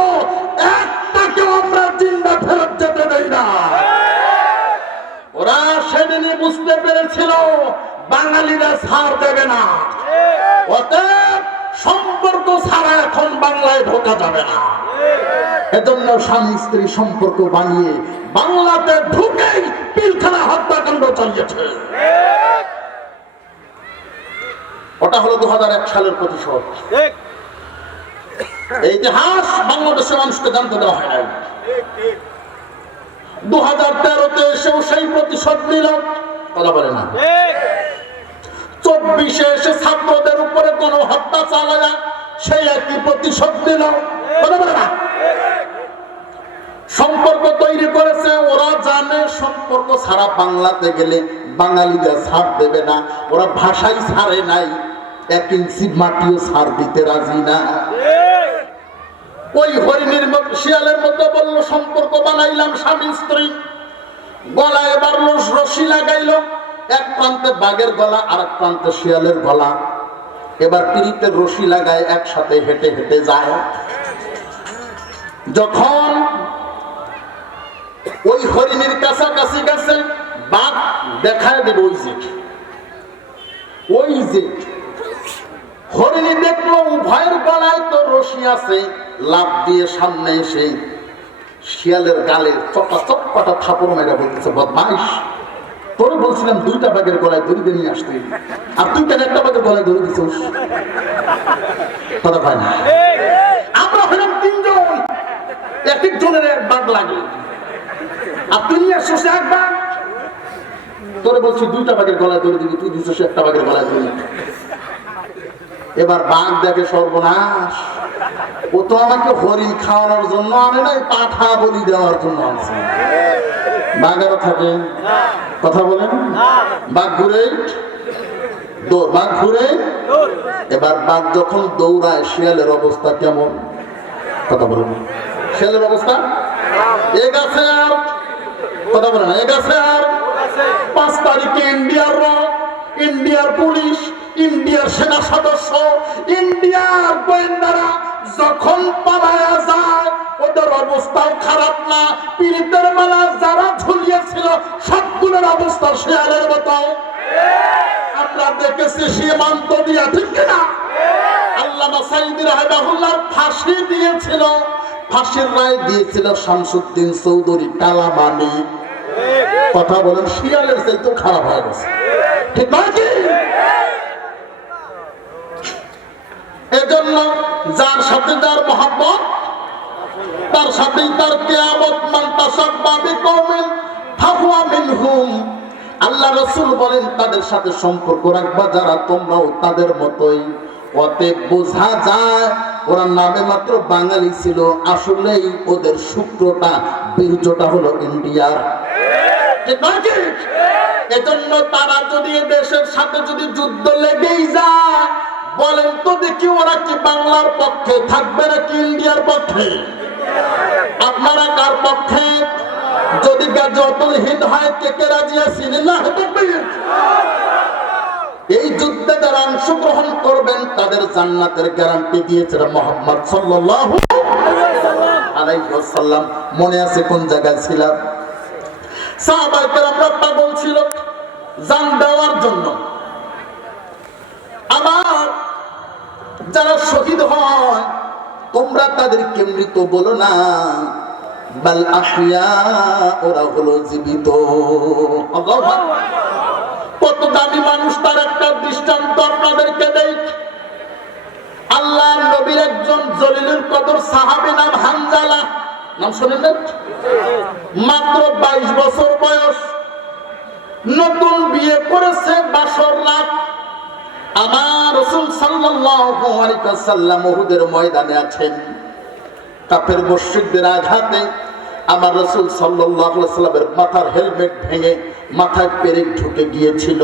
একটাকেও আমরা জিন্দা ফেরত যেতে দেই না। ওরা সেদিনই বুঝতে পেরেছিল বাঙালিরা ছাড় দেবে না, অতএব সম্পর্ক ছাড়া এখন বাংলায় ঢোকা যাবে না। এজন্য স্বামী স্ত্রী সম্পর্ক বানিয়ে বাংলাতে ঢুকেই পিলখানা হত্যাকাণ্ড চালিয়েছে। ওটা হলো 2001 সালের প্রতিশোধ। এই ইতিহাস বাংলাদেশের মানুষকে জানতে দেওয়া হয় নাই। 2013-তে এসেও সেই প্রতিশোধ নিল, কথা বলে না। 24-এ এসে ছাত্রদের উপরে কোন হত্যা চালায় সেই একই প্রতিশোধ নিল, কথা বলে না। সম্পর্ক তৈরি করেছে, ওরা জানে সম্পর্ক ছাড়া বাংলাতে গেলে বাঙালিরা ছাড় দেবে না। ওরা ভাষাই ছাড়ে নাই, 1 ইঞ্চি মাটিও ছাড় দিতে রাজি না। ওই হরিণীর মতো শিয়ালের মতো বলল সম্পর্ক বানাইলাম স্বামী স্ত্রী, গলায় এবার রশি লাগাইল, এক প্রান্তে বাঘের গলা আর এক প্রান্তে শিয়ালের গলা। এবার পিরিতের রশি লাগায় একসাথে হেঁটে হেঁটে যায়। যখন ওই হরিণীর কাছাকাছি গেছে, বাঘ দেখায় দেবে ওই যে হরিণী দেখলো উভয়ের গলায় তো রশি আছে, লাফ দিয়ে সামনে এসে শিয়ালের গালে চপাটা থাপড় মেরে বলতেছে, বদমাইশ, তোরে বলছিলাম 2টা বাঘের গলায় দড়ি দিয়ে নিয়ে আসতে, আর তুই কেন একটা বাঘের গলায় দড়ি দিছিস? কথা হয় না। আমরা হলাম 3 জন, এক একজনের 1 বাঘ লাগে, আর তুই নিয়ে আসছিস 1 বাঘ। তোরে বলছি 2টা বাঘের গলায় দড়ি দিবি, তুই দিছিস 1টা বাঘের গলায় দড়ি। এবার বাঘ দেখে সর্বনাশ, ও তো আমাকে হরিণ খাওয়ানোর জন্য আনে নাই, পাঠা বলি দেওয়ার জন্য আনছে। বাঘেরও থাকে, কথা বলেন। বাঘ ঘুরে দৌড়, বাঘ ঘুরে। এবার বাঘ যখন দৌড়ায়, শিয়ালের অবস্থা কেমন? কথা বলেন। শিয়ালের অবস্থা এ গাছে আর, কথা বলেন, এ গাছে আর। 5 তারিখে ইন্ডিয়ার পুলিশ, ইন্ডিয়ার সেনা সদস্য, ইন্ডিয়ার গোয়েন্দারা যখন পালায়া যায়, ওদের অবস্থাও খারাপ না। পীড়িতের মালা যারা ঝুলিয়েছিল সবগুলোর অবস্থা শিয়ালের মতো। আমরা দেখেছি সীমান্ত দিয়া, ঠিক কিনা? আল্লামা সাইদি রাহিমাহুল্লাহ ফাঁসি দিয়েছিল, ফাঁসির রায় দিয়েছিল শামসুদ্দিন চৌধুরী কালামানি। কথা বলেন, শিয়ালের চাইতে খারাপ হয়ে গেছে, ঠিক নয় কি? এজন্য যার সাথে যার মহব্বত, তার সাথেই তার কিয়ামত। মান তাসাব্বা বিকওমিন ফাহুয়া মিনহুম। আল্লাহ রাসূল বলেন, তাদের সাথে সম্পর্ক রাখবা যারা, তোমরাও তাদের মতোই। অতএব বোঝা যায় ওরা নামে মাত্র বাঙালি ছিল, আসলেই ওদের শুক্রটা বীর্যটা হলো ইন্ডিয়ার, ঠিক নয় কি? এজন্য তারা যদি দেশের সাথে যদি যুদ্ধ লেগেই যায়, বলেন তো দেখি ওরা কি বাংলার পক্ষে থাকবে নাকি ইন্ডিয়ার পক্ষে? আপনারা কার পক্ষে? যদি গাজওয়াতুল হিন্দ হয়, কে রাজি আছেন? এই যুদ্ধে যারা অংশগ্রহণ করবেন তাদের জান্নাতের গ্যারান্টি দিয়েছেন মুহাম্মদ সাল্লাল্লাহু আলাইহি ওয়াসাল্লাম। মনে আছে কোন জায়গায় ছিলাম? সাহাবায়ে কেরামরা পাগল ছিল জান দেওয়ার জন্য। আবার যারা শহীদ হয়, তোমরা তাদেরকে মৃত বলো না, বাল আহইয়া, ওরা হলো জীবিত। আল্লাহু আকবার। কত দামি মানুষ, তার একটা দৃষ্টান্ত আপনাদেরকে দেই। আল্লাহর নবীর একজন জলিলুল কদর সাহাবী নাম হানজালা, নাম শুনেন না? মাত্র 22 বছর বয়স, নতুন বিয়ে করেছে, বাসর রাত। আমার রাসূল সাল্লাল্লাহু আলাইহি ওয়াসাল্লাম উহুদের ময়দানে আছেন, কাফের মুশরিকদের আঘাতে আমার রাসূল সাল্লাল্লাহু আলাইহি ওয়াসাল্লামের মাথার হেলমেট ভেঙে মাথায় পেরেক ঢুকে গিয়েছিল,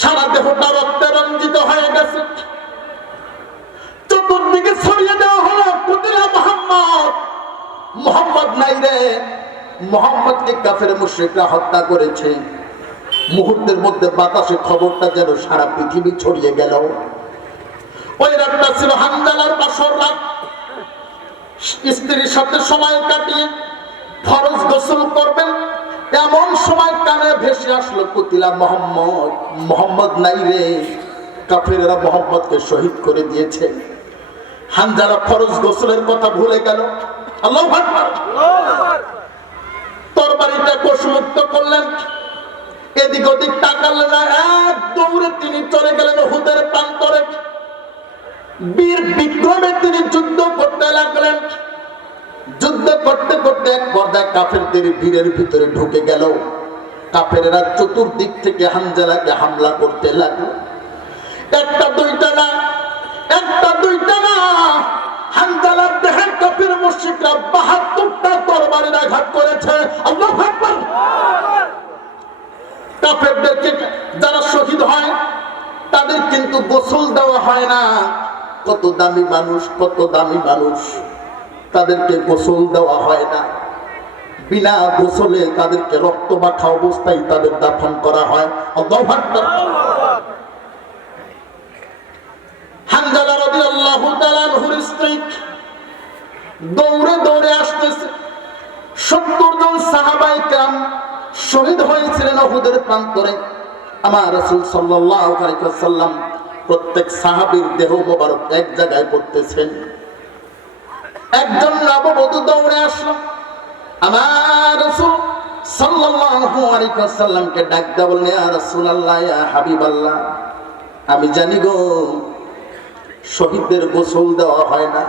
সারা দেহটা রক্তে রঞ্জিত হয়ে গেছে। চতুর্দিকে ছড়িয়ে দেওয়া হলো, কুতিলা মুহাম্মদ, মুহাম্মদ নাই রে, মুহাম্মদকে কাফের মুশরিকরা হত্যা করেছে। মুহূর্তের মধ্যে বাতাসে খবরটা যেন সারা পৃথিবী ছড়িয়ে গেল। ওই রাতটা ছিল হানজালার বাসর রাত। স্ত্রীর সাথে সময় কাটিয়ে ফরজ গোসল করবেন, এমন সময় কানে ভেসে আসলো, কুতিলা মুহাম্মদ, মুহাম্মদ নাই রে, কাফেররা মুহাম্মদকে শহীদ করে দিয়েছে। হানজালা ফরজ গোসলের কথা ভুলে গেল। আল্লাহু আকবার। তরবারিটা কোষমুক্ত করলেন, এদিক ওদিক তাকালেন না, এক দৌড়ে তিনি চলে গেলেন উহুদের প্রান্তরে। বীর বিক্রমে তিনি যুদ্ধ করতে লাগলেন। যুদ্ধ করতে করতে এক পর্যায়ে কাফেরদের ভিড়ের ভিতরে ঢুকে গেল। কাফেরেরা চতুর্দিক থেকে হামজালাকে হামলা করতে লাগলো। একটা দুইটা না, একটা দুইটা না, হামজালার দেহে কাফের মুশরিকরা ৭২টা তরবারির আঘাত করেছে। আল্লাহু আকবার। কাফেরদেরকে যারা শহীদ হয় তাদের কিন্তু গোসল দেওয়া হয় না। কত দামি মানুষ, কত দামি মানুষ, তাদেরকে গোসল দেওয়া হয় না। বিনা গোসলে তাদেরকে রক্ত মাখা অবস্থায় তাদের দাফন করা হয়। আল্লাহু আকবার। হামজালা রাদিয়াল্লাহু তাআলা আনহুর স্ত্রী দৌড়ে দৌড়ে আসতেছে। ৭০ জন সাহাবায়ে কেরাম শহীদ হয়েছিলেন উহুদের প্রান্তরে। আমার রাসূল সাল্লাল্লাহু আলাইহি ওয়াসাল্লাম প্রত্যেক সাহাবীর দেহ মোবারক এক জায়গায় করতেছেন। একজন নববধূ দৌড়ে আসলো। আমার রাসূল সাল্লাল্লাহু আলাইহি ওয়াসাল্লামকে ডাক দিয়ে বললেন, ইয়া রাসূলুল্লাহ, ইয়া হাবিবাল্লাহ, আমি জানি গো শহীদদের গোসল দেওয়া হয় না,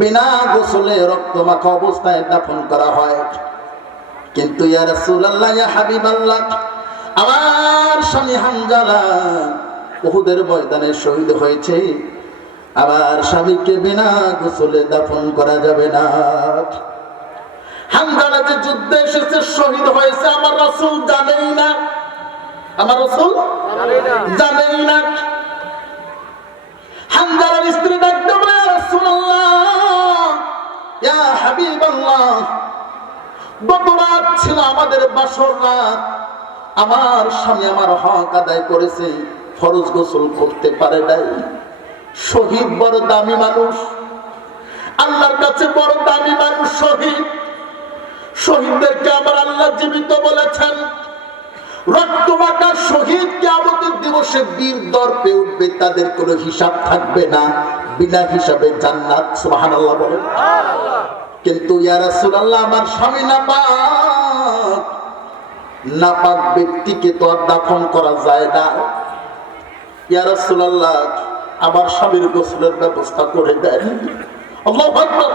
বিনা গোসলে রক্ত মাখা অবস্থায় দাফন করা হয়। কিন্তু ইয়া রাসূলুল্লাহ, ইয়া হাবিবাল্লাহ, আমার স্বামী হামজালা উহুদের ময়দানে শহীদ হয়েছে। আমার স্বামীকে বিনা গোসলে দাফন করা যাবে না। হামজালা যে যুদ্ধে এসেছে, শহীদ হয়েছে, আমার রাসূল জানেই না। আমার রাসূল জানেই না। হামজালার স্ত্রী ডাকতে বলে, ইয়া রাসূলুল্লাহ, ইয়া হাবিবাল্লাহ, গত রাত ছিল আমাদের বাসর রাত। আমার স্বামী আমার হক আদায় করেছে, ফরজ গোসল করতে পারে নাই। শহীদ বড় দামি মানুষ, আল্লাহর কাছে বড় দামি মানুষ শহীদ। শহীদদেরকে আমার আল্লাহ জীবিত বলেছেন। রক্তমাখা শহীদ কিয়ামতের দিবসে বীর দর্পে উঠবে, তাদের কোনো হিসাব থাকবে না, বিনা হিসাবে জান্নাত। সুবহানাল্লাহ বলেন। কিন্তু ইয়া রাসূলুল্লাহ, আমার স্বামী নাপাক, নাপাক ব্যক্তিকে তো আর দাফন করা যায় না। ইয়া রাসূলুল্লাহ, আমার স্বামীর গোসলের ব্যবস্থা করে দেন। আল্লাহু আকবার।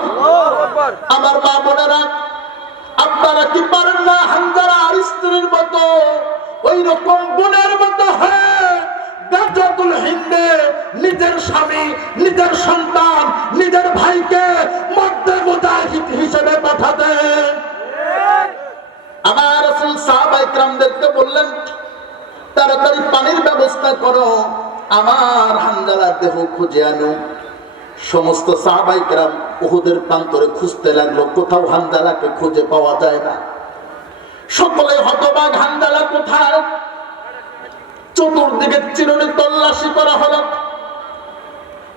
আমার মা বোনেরা, আপনারা কি পারেন না হামজালার স্ত্রীর মতো ওই রকম বোনের মতো হয়ে গাজওয়াতুল হিন্দে নিজের স্বামী, নিজের সন্তান, নিজের ভাইকে মধ্যে মুজাহিদ হিসেবে পাঠাতে? আমার রাসূল সাহাবায়ে কিরামদেরকে বললেন, তাড়াতাড়ি পানির ব্যবস্থা করো, আমার হামজালার দেহ খুঁজে আনো। সমস্ত সাহাবায়ে কেরাম উহুদের প্রান্তরে খুঁজতে লাগলো, কোথাও হামজালাকে খুঁজে পাওয়া যায় না। সকলে হতবাক, হামজালা কোথায়? চতুর্দিকে চিরুনি তল্লাশি করা হলো।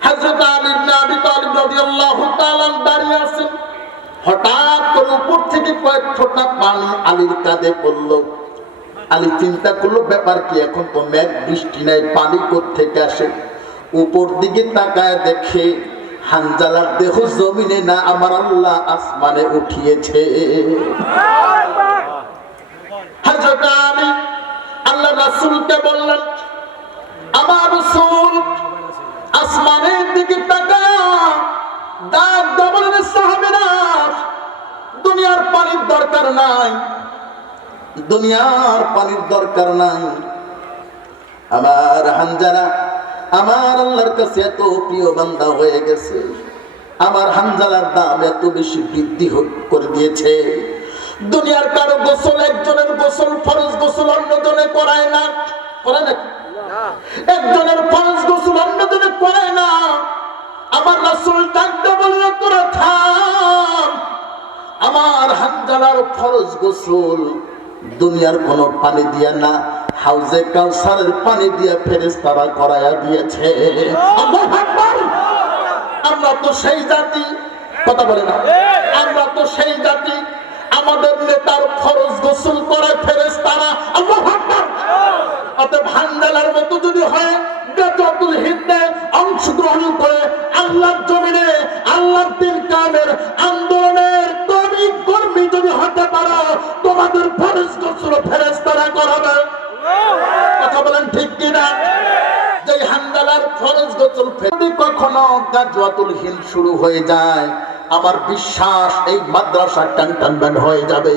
হযরত আলী ইবনে আবি তালিব রাদিয়াল্লাহু তাআলা দাঁড়িয়ে আছেন। হঠাৎ করে উপর থেকে কয়েক ফোঁটা পানি আলীর কাঁধে পড়লো। আলী চিন্তা করলো, ব্যাপার কি, এখন তো মেঘ বৃষ্টি নাই, পানি কোত্থেকে আসে? উপর দিকে তাকায় দেখে হামজালার দেহ জমিনে না, আমার আল্লাহ আসমানে উঠিয়েছে। হযরত আলী আল্লাহ রাসূলকে বললেন, আমার রাসূল আসমানের দিকে তাকায় ডাক দিয়ে বললেন, সাহাবীরা, দুনিয়ার পানির দরকার নাই, দুনিয়ার পানির দরকার নাই। আমার হামজালা আমার আল্লাহর কাছে এত প্রিয় বান্দা হয়ে গেছে, আমার হামজালার দাম এত বেশি বৃদ্ধি করে দিয়েছে। দুনিয়ার কারো গোসল, একজনের গোসল ফরজ গোসল অন্যজনে করায় না, করায় না। একজনের ফরজ গোসল অন্যজনে করায় না। আমার রাসূল ডাকতে বলল, তোরা থাম, আমার হামজালার ফরজ গোসল দুনিয়ার কোনো পানি দিয়া না, হাউজে কাউসারের পানি দিয়ে ফেরেশতারা করায়া দিয়েছে। আল্লাহু আকবার। আমরা তো সেই জাতি, কথা বলে না, আমরা তো সেই জাতি, আমাদের নেতার ফরজ গোসল করায় ফেরেশতারা। আল্লাহু আকবার। অতএব হামজালার মতো যদি হয়, গাজওয়াতুল হিন্দে অংশগ্রহণ করে আল্লাহর জমিনে আল্লাহর দ্বীন কায়েমের আন্দোলনের কর্মী যদি হতে পারো, তোমাদের ফরজ গোসল ফেরেশতারা করাবে। ফরজ গোসল যদি কখনো গাজওয়াতুল হিন্দ শুরু হয়ে যায়, আমার বিশ্বাস এই মাদ্রাসা ক্যান্টনমেন্ট হয়ে যাবে।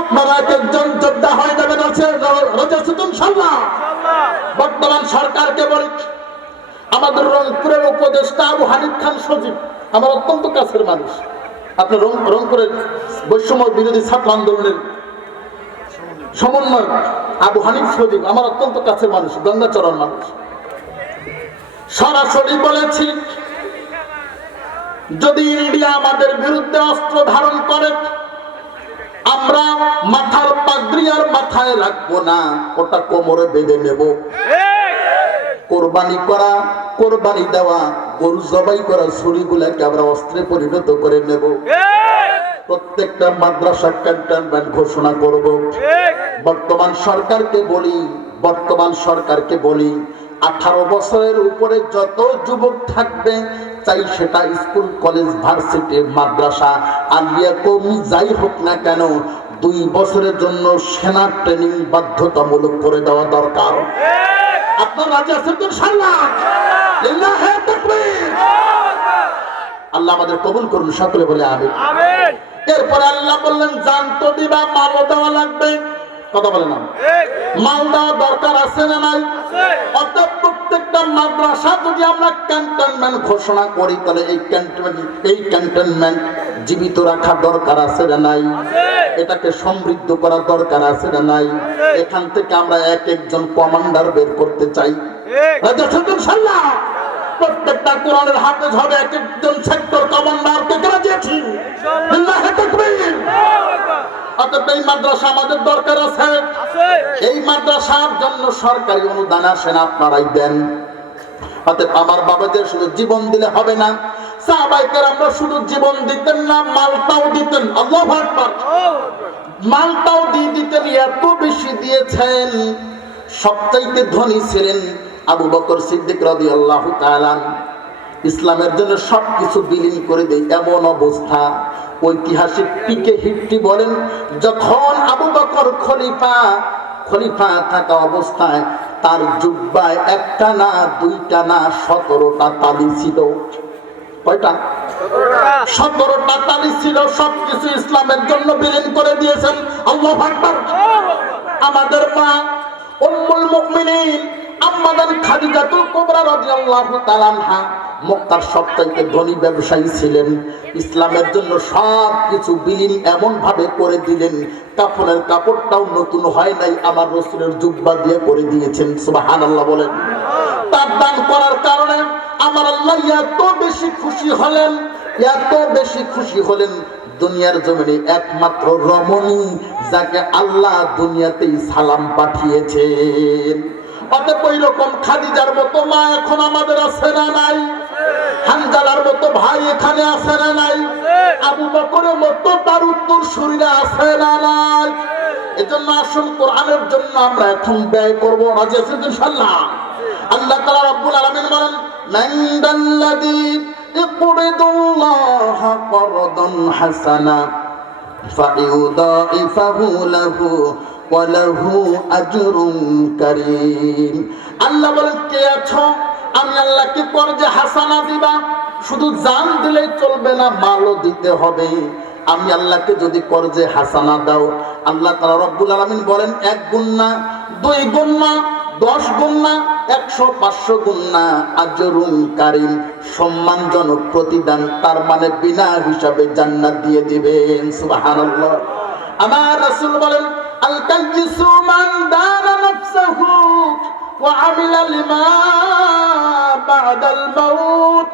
আপনারা একজন যোদ্ধা হয়ে যাবেন ইনশাআল্লাহ। বর্তমান সরকারকে বলি, আমাদের রংপুরের উপদেষ্টা আবু হানিফ খান সজীব আমার অত্যন্ত কাছের মানুষ। আপনার রংপুরের বৈষম্য বিরোধী ছাত্র আন্দোলনের সমন্বয় আবু হানিফ সজীব আমার অত্যন্ত কাছের মানুষ, গঙ্গাচরণ মানুষ। সরাসরি বলেছি, যদি ইন্ডিয়া আমাদের বিরুদ্ধে অস্ত্র ধারণ করে, আমরা মাথার পাগড়ি আর মাথায় রাখবো না, ওটা কোমরে বেঁধে নেব। কোরবানি করা, কোরবানি দেওয়া, গরু জবাই করা ছুরিগুলাকে আমরা অস্ত্রে পরিণত করে নেব। প্রত্যেকটা মাদ্রাসা ক্যান্টনমেন্ট ঘোষণা করব। বর্তমান সরকারকে বলি 18 বছরের উপরে যত যুবক থাকবে, চাই সেটা স্কুল, কলেজ, ভার্সিটি, মাদ্রাসা, আলিয়া কওমি যাই হোক না কেন, 2 বছরের জন্য সেনা ট্রেনিং বাধ্যতামূলক করে দেওয়া দরকার। আপনার রাজি আছেন তো ইনশাআল্লাহ? লিল্লাহি তাকবীর। আল্লাহ আমাদের কবুল করুন, সকলে বলে আমিন। এরপরে আল্লাহ বললেন, জান তো দিবা, মালও দেওয়া লাগবে। কথা বলে না, মাল দেওয়া দরকার আছে না নাই? অর্থাৎ প্রত্যেকটা মাদ্রাসা যদি আমরা ক্যান্টনমেন্ট ঘোষণা করি, তাহলে এই ক্যান্টনমেন্ট জীবিত রাখা দরকার আছে না নাই? এটাকে সমৃদ্ধ করা দরকার আছে না নাই? এখান থেকে আমরা একজন কমান্ডার বের করতে চাই। ইনশাআল্লাহ প্রত্যেকটা কোরআনের হাফেজ হবে একজন সেক্টর কমান্ডারকে দিয়েছি। অতএব এই মাদ্রাসা আমাদের দরকার আছে। এই মাদ্রাসার জন্য সরকারি অনুদান আসে না, আপনারাই দেন। অতএব আমার বাবাদের শুধু জীবন দিলে হবে না, সাহাবায়ে কেরামরা শুধু জীবন দিতেন না, মালটাও দিতেন। আল্লাহু আকবার। মালটাও দিয়ে দিতেন, এত বেশি দিয়েছেন। সবচাইতে ধনী ছিলেন আবু বকর সিদ্দিক রাদিয়াল্লাহু তাআলা। ইসলামের জন্য সবকিছু বিলীন করে দেয় এমন অবস্থা। ঐতিহাসিক পিকে হিট্টি বলেন, যখন আবু বকর খলিফা থাকা অবস্থায় তার জুব্বায় 1টা না 2টা না 17টা তালি ছিল। কয়টা? 17টা তালি ছিল। সবকিছু ইসলামের জন্য বিলীন করে দিয়েছেন। আল্লাহু আকবার। আমাদের মা উম্মুল মুমিনিন আম্মাদান খাদিজাতুল কুবরা রাদিয়াল্লাহু তাআলা আনহা মক্কার সবচাইতে ধনী ব্যবসায়ী ছিলেন। ইসলামের জন্য সবকিছু বিলীন এমন ভাবে করে দিলেন, কাফনের কাপড়টাও নতুন হয় নাই, আমার রাসূলের জুব্বা দিয়ে করে দিয়েছেন। সুবহানাল্লাহ বলেন। তার দান করার কারণে আমার আল্লাহ এত বেশি খুশি হলেন, দুনিয়ার জমিনে একমাত্র রমণী যাকে আল্লাহ দুনিয়াতেই সালাম পাঠিয়েছেন। অতএব ওই রকম খাদিজার মতো মা এখন আমাদের আছে না নাই? হানজালার মতো ভাই এখানে আছে না নাই? আবু বকরের মতো তার উত্তরসূরিরা আছে না নাই? এজন্য আসুন কোরআনের জন্য আমরা এখন ব্যয় করবো। রাজি আছেন ইনশাআল্লাহ? আল্লাহ তাআলা রব্বুল আলামিন বলেন, মান দাল্লাযী ইকরিদুল্লাহা করদান হাসানা ফায়ুদাইফাহু লাহু ওয়া লাহু আজরুন কারীম। আল্লাহ বলেন, কে আছো? আমি আল্লাহকে কর্জে হাসানা দিবা। শুধু জান দিলেই চলবে না, মালও দিতে হবে। আমি আল্লাহকে যদি কর্জে হাসানা দাও, আল্লাহ তাআলা রব্বুল আলামিন বলেন, 1 গুণ না, 2 গুণ না, 10 গুণ না, 100 500 গুণ না, আজরুন কারীম, সম্মানজনক প্রতিদান, তার মানে বিনা হিসাবে জান্নাত দিয়ে দিবেন। সুবহানাল্লাহ। আমার রাসূল বলেন, আল কাইয়িসু মান দানা নাফসাহু ওয়া আমিলা লিমা বা'দাল মাউত।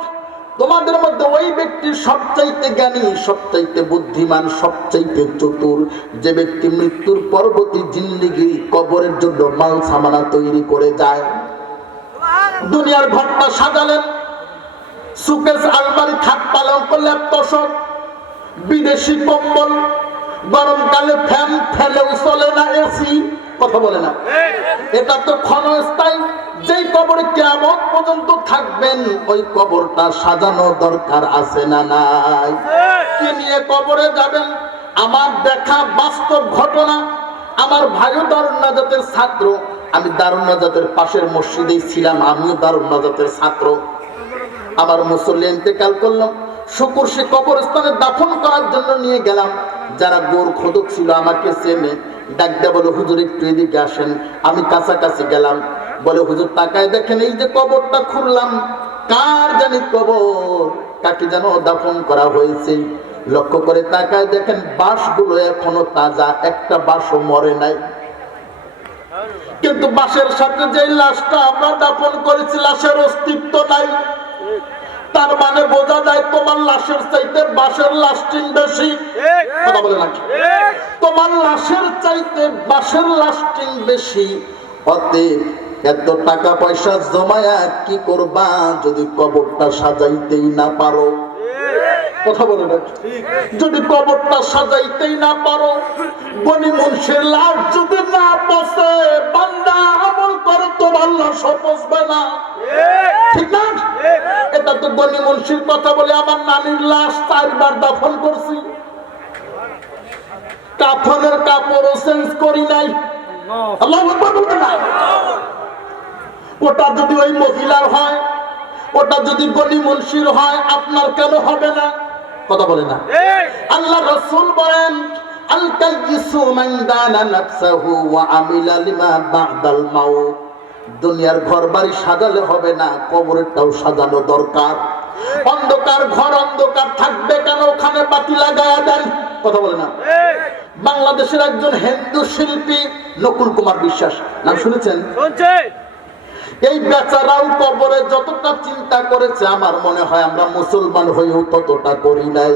তোমাদের মধ্যে ওই ব্যক্তি সবচাইতে জ্ঞানী, সবচাইতে বুদ্ধিমান, সবচাইতে চতুর, যে ব্যক্তি মৃত্যুর পরবর্তী জিন্দেগি কবরের জন্য মাল সামানা তৈরি করে যায়। দুনিয়ার ঘরটা সাজালেন, সুকেস, আলমারি, খাট, পালঙ্ক, ল্যাপ, তোশক, বিদেশি কম্বল, গরমকালে ফ্যান, ফ্যানেও চলে না, এসি। কথা বলে না, এটা তো ক্ষণস্থায়ী। যেই কবরে কিয়ামত পর্যন্ত থাকবেন, ওই কবরটা সাজানো দরকার আছে না নাই? কি নিয়ে কবরে যাবেন? আমার দেখা বাস্তব ঘটনা। আমার ভাইও দারুন নাজাতের ছাত্র, আমি দারুন নাজাতের পাশের মসজিদেই ছিলাম, আমিও দারুন নাজাতের ছাত্র। আমার মুসল্লি ইন্তেকাল করলাম, শুকুর সে কবরস্থানে দাফন করার জন্য নিয়ে গেলাম। যারা গোর খোদক ছিল আমাকে চেনে, ডাক দেয়া বলে, হুজুর একটু এদিকে আসেন। আমি কাছাকাছি গেলাম, বলে, হুজুর তাকায় দেখেন, এই যে কবরটা খুললাম, কার জানি কবর, কাকে যেন দাফন করা হয়েছে। লক্ষ্য করে তাকায় দেখেন বাঁশগুলো এখনো তাজা, একটা বাঁশও মরে নাই। কিন্তু বাঁশের সাথে যে লাশটা আমরা দাফন করেছি, লাশের অস্তিত্ব নাই। তার মানে বোঝা যায় তোমার লাশের চাইতে বাঁশের লাস্টিং বেশি। কথা বলে নাকি? তোমার লাশের চাইতে বাঁশের লাস্টিং বেশি। অতএব এত টাকা পয়সা জমায়া কি করবা যদি কবরটা সাজাইতেই না পারো? কথা বলে নাকি? যদি কবরটা সাজাইতেই না পারো, গনি মুন্সির লাশ যদি না পচে, বান্দা আমল করে তোমার লাশও পচবে না। ঠিক না? এটা তো গনি মুন্সির কথা বলে আমার নানির লাশ 4 বার দাফন করছি, কাফনের কাপড়ও চেঞ্জ করি নাই। আল্লাহু আকবার বলতে না। ওটা যদি ওই মহিলার হয়, ওটা যদি গনি মুন্সির হয়, আপনার কেন হবে না? কথা বলে না। আল্লাহ রাসূল বলেন, আল কাইয়িসু মান দানা নাফসাহু ওয়া আমিলা লিমা বা'দাল মাউত। দুনিয়ার ঘর বাড়ি সাজালে হবে না, কবরটাও সাজানো দরকার। অন্ধকার ঘর অন্ধকার থাকবে কেন? ওখানে বাতি লাগায়া দেন। কথা বলে না। বাংলাদেশের একজন হিন্দু শিল্পী নকুল কুমার বিশ্বাস, নাম শুনেছেন? এই বেচারাও কবরে যতটা চিন্তা করেছে, আমার মনে হয় আমরা মুসলমান হয়েও ততটা করি নাই।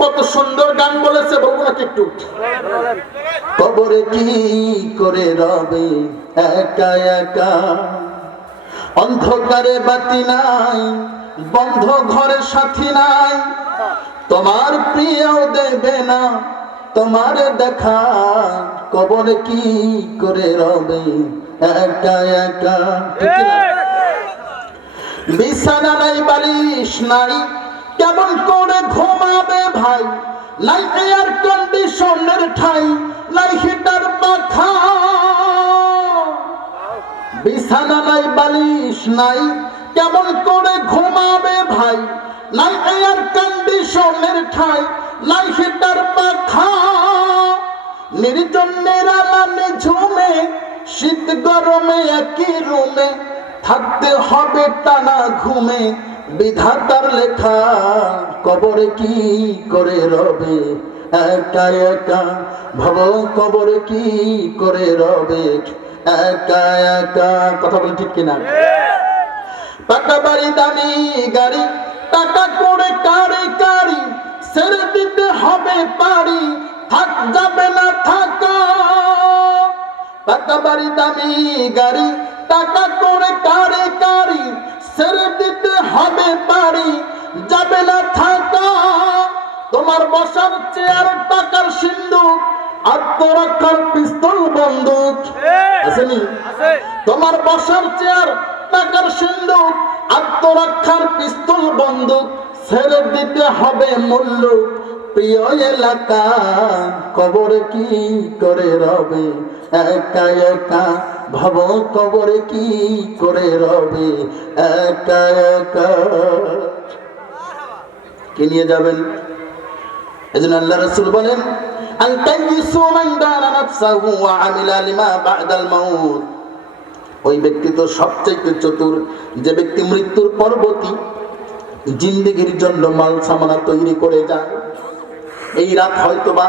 কত সুন্দর গান বলেছে, বলবো নাকি একটু? কবরে কি করে রবে একা একা, অন্ধকারে বাতি নাই, বন্ধ ঘরে সাথী নাই, তোমার প্রিয় দেবে না তোমার দেখা, কবরে কি করে রবে একা একা। বিছানা নাই, বালিশ নাই, কেমন করে ঘুমাবে ভাই, নাই এয়ার কন্ডিশনের ঠাই, নাই হিটার পাখা। বিছানা নাই, বালিশ নাই, কেমন করে ঘুমাবে ভাই, নাই এয়ার কন্ডিশনের ঠাই, নাই হিটার পাখা। নির্জন নিরালামে ঝুমে, শীত গরমে একই রুমে, থাকতে হবে টানা ঘুমে, বিধাতার লেখা। কবরে কি করে রবে একা একা, ভাব কবরে কি করে রবে একা একা। কথা বলে ঠিক কিনা? টাকা বাড়ি দামি গাড়ি, টাকা করে কারি কারি, ছেড়ে দিতে হবে পারি, থাক যাবে না থাকা। টাকা বাড়ি দামি গাড়ি, টাকা করে কারি কারি, ছেড়ে দিতে হবে পারি, যাবে না থাকা। তোমার বসার চেয়ার টাকার সিন্ধুক, আত্মরক্ষার পিস্তল বন্দুক আসেনি? তোমার বসার চেয়ার টাকার সিন্ধুক, আত্মরক্ষার পিস্তল বন্দুক, ছেড়ে দিতে হবে মূল্য প্রিয় এলাকা। কবরে কি করে রবে একা একা, ভাব কবরে কি করে রবে একা একা। কে নিয়ে যাবেন? এজন্য আল্লাহ রাসূল বলেন, আল কাইয়িসু মান দানা নাফসাহু ওয়া আমিলা লিমা বা'দাল মাউত। ওই ব্যক্তি তো সবচেয়ে চতুর, যে ব্যক্তি মৃত্যুর পরবর্তী জিন্দেগির জন্য মাল সামানা তৈরি করে যায়। এই রাত হয়তোবা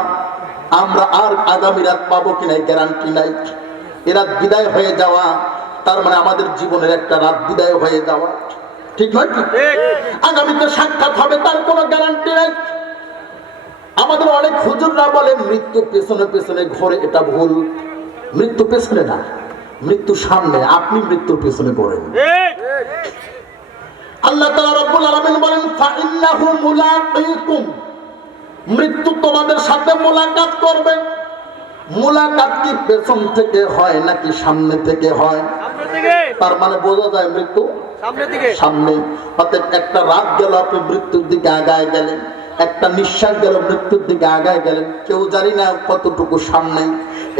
আমরা আর আগামী রাত পাবো কিনা গ্যারান্টি নাই। এ রাত বিদায় হয়ে যাওয়া, তার মানে আমাদের জীবনের একটা রাত বিদায় হয়ে যাওয়া, ঠিক নয় কি? আগামীতে সাক্ষাৎ হবে, তার কোনো গ্যারান্টি নাই। আমাদের অনেক হুজুররা বলে মৃত্যু পেছনে পেছনে ঘোরে, এটা ভুল। মৃত্যু পেছনে না, মৃত্যু সামনে, আপনি মৃত্যুর পেছনে ঘোরেন। আল্লাহ তাআলা রব্বুল আলামিন বলেন, ফাইন্নাহু মুলাকিকুম, মৃত্যু তোমাদের সাথে মোলাকাত করবে। মোলাকাত কি পেছন থেকে হয় নাকি সামনে থেকে হয়? তার মানে বোঝা যায় মৃত্যু সামনে। অর্থাৎ একটা রাত গেল, আপনি মৃত্যুর দিকে আগায় গেলেন, একটা নিঃশ্বাস গেল, মৃত্যুর দিকে আগায় গেলেন। কেউ জানি না কতটুকু সামনে,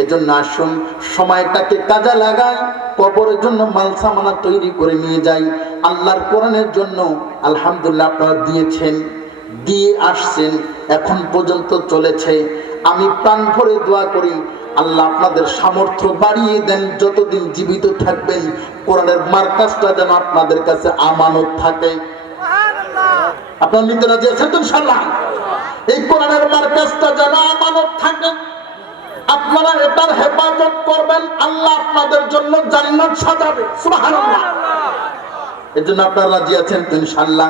এজন্য আসুন সময়টাকে কাজে লাগাই, কবরের জন্য মাল সামানা তৈরি করে নিয়ে যাই। আল্লাহর কোরআনের জন্য আলহামদুলিল্লাহ আপনারা দিয়েছেন, দিয়ে আসছেন, এখন পর্যন্ত চলেছে। আমি প্রাণ ভরে দোয়া করি আল্লাহ আপনাদের সামর্থ্য বাড়িয়ে দেন, যতদিন জীবিত থাকবেন কোরআনের মার্কাজটা যেন আপনাদের কাছে আমানত থাকে। আপনারা নিতে রাজি আছেন তো ইনশাআল্লাহ? এই কোরআনের মার্কাজটা যেন আমানত থাকে, আপনারা এটার হেফাজত করবেন, আল্লাহ আপনাদের জন্য জান্নাত সাজাবে। সুবহানাল্লাহ। এজন্য আপনারা রাজি আছেন তো ইনশাআল্লাহ?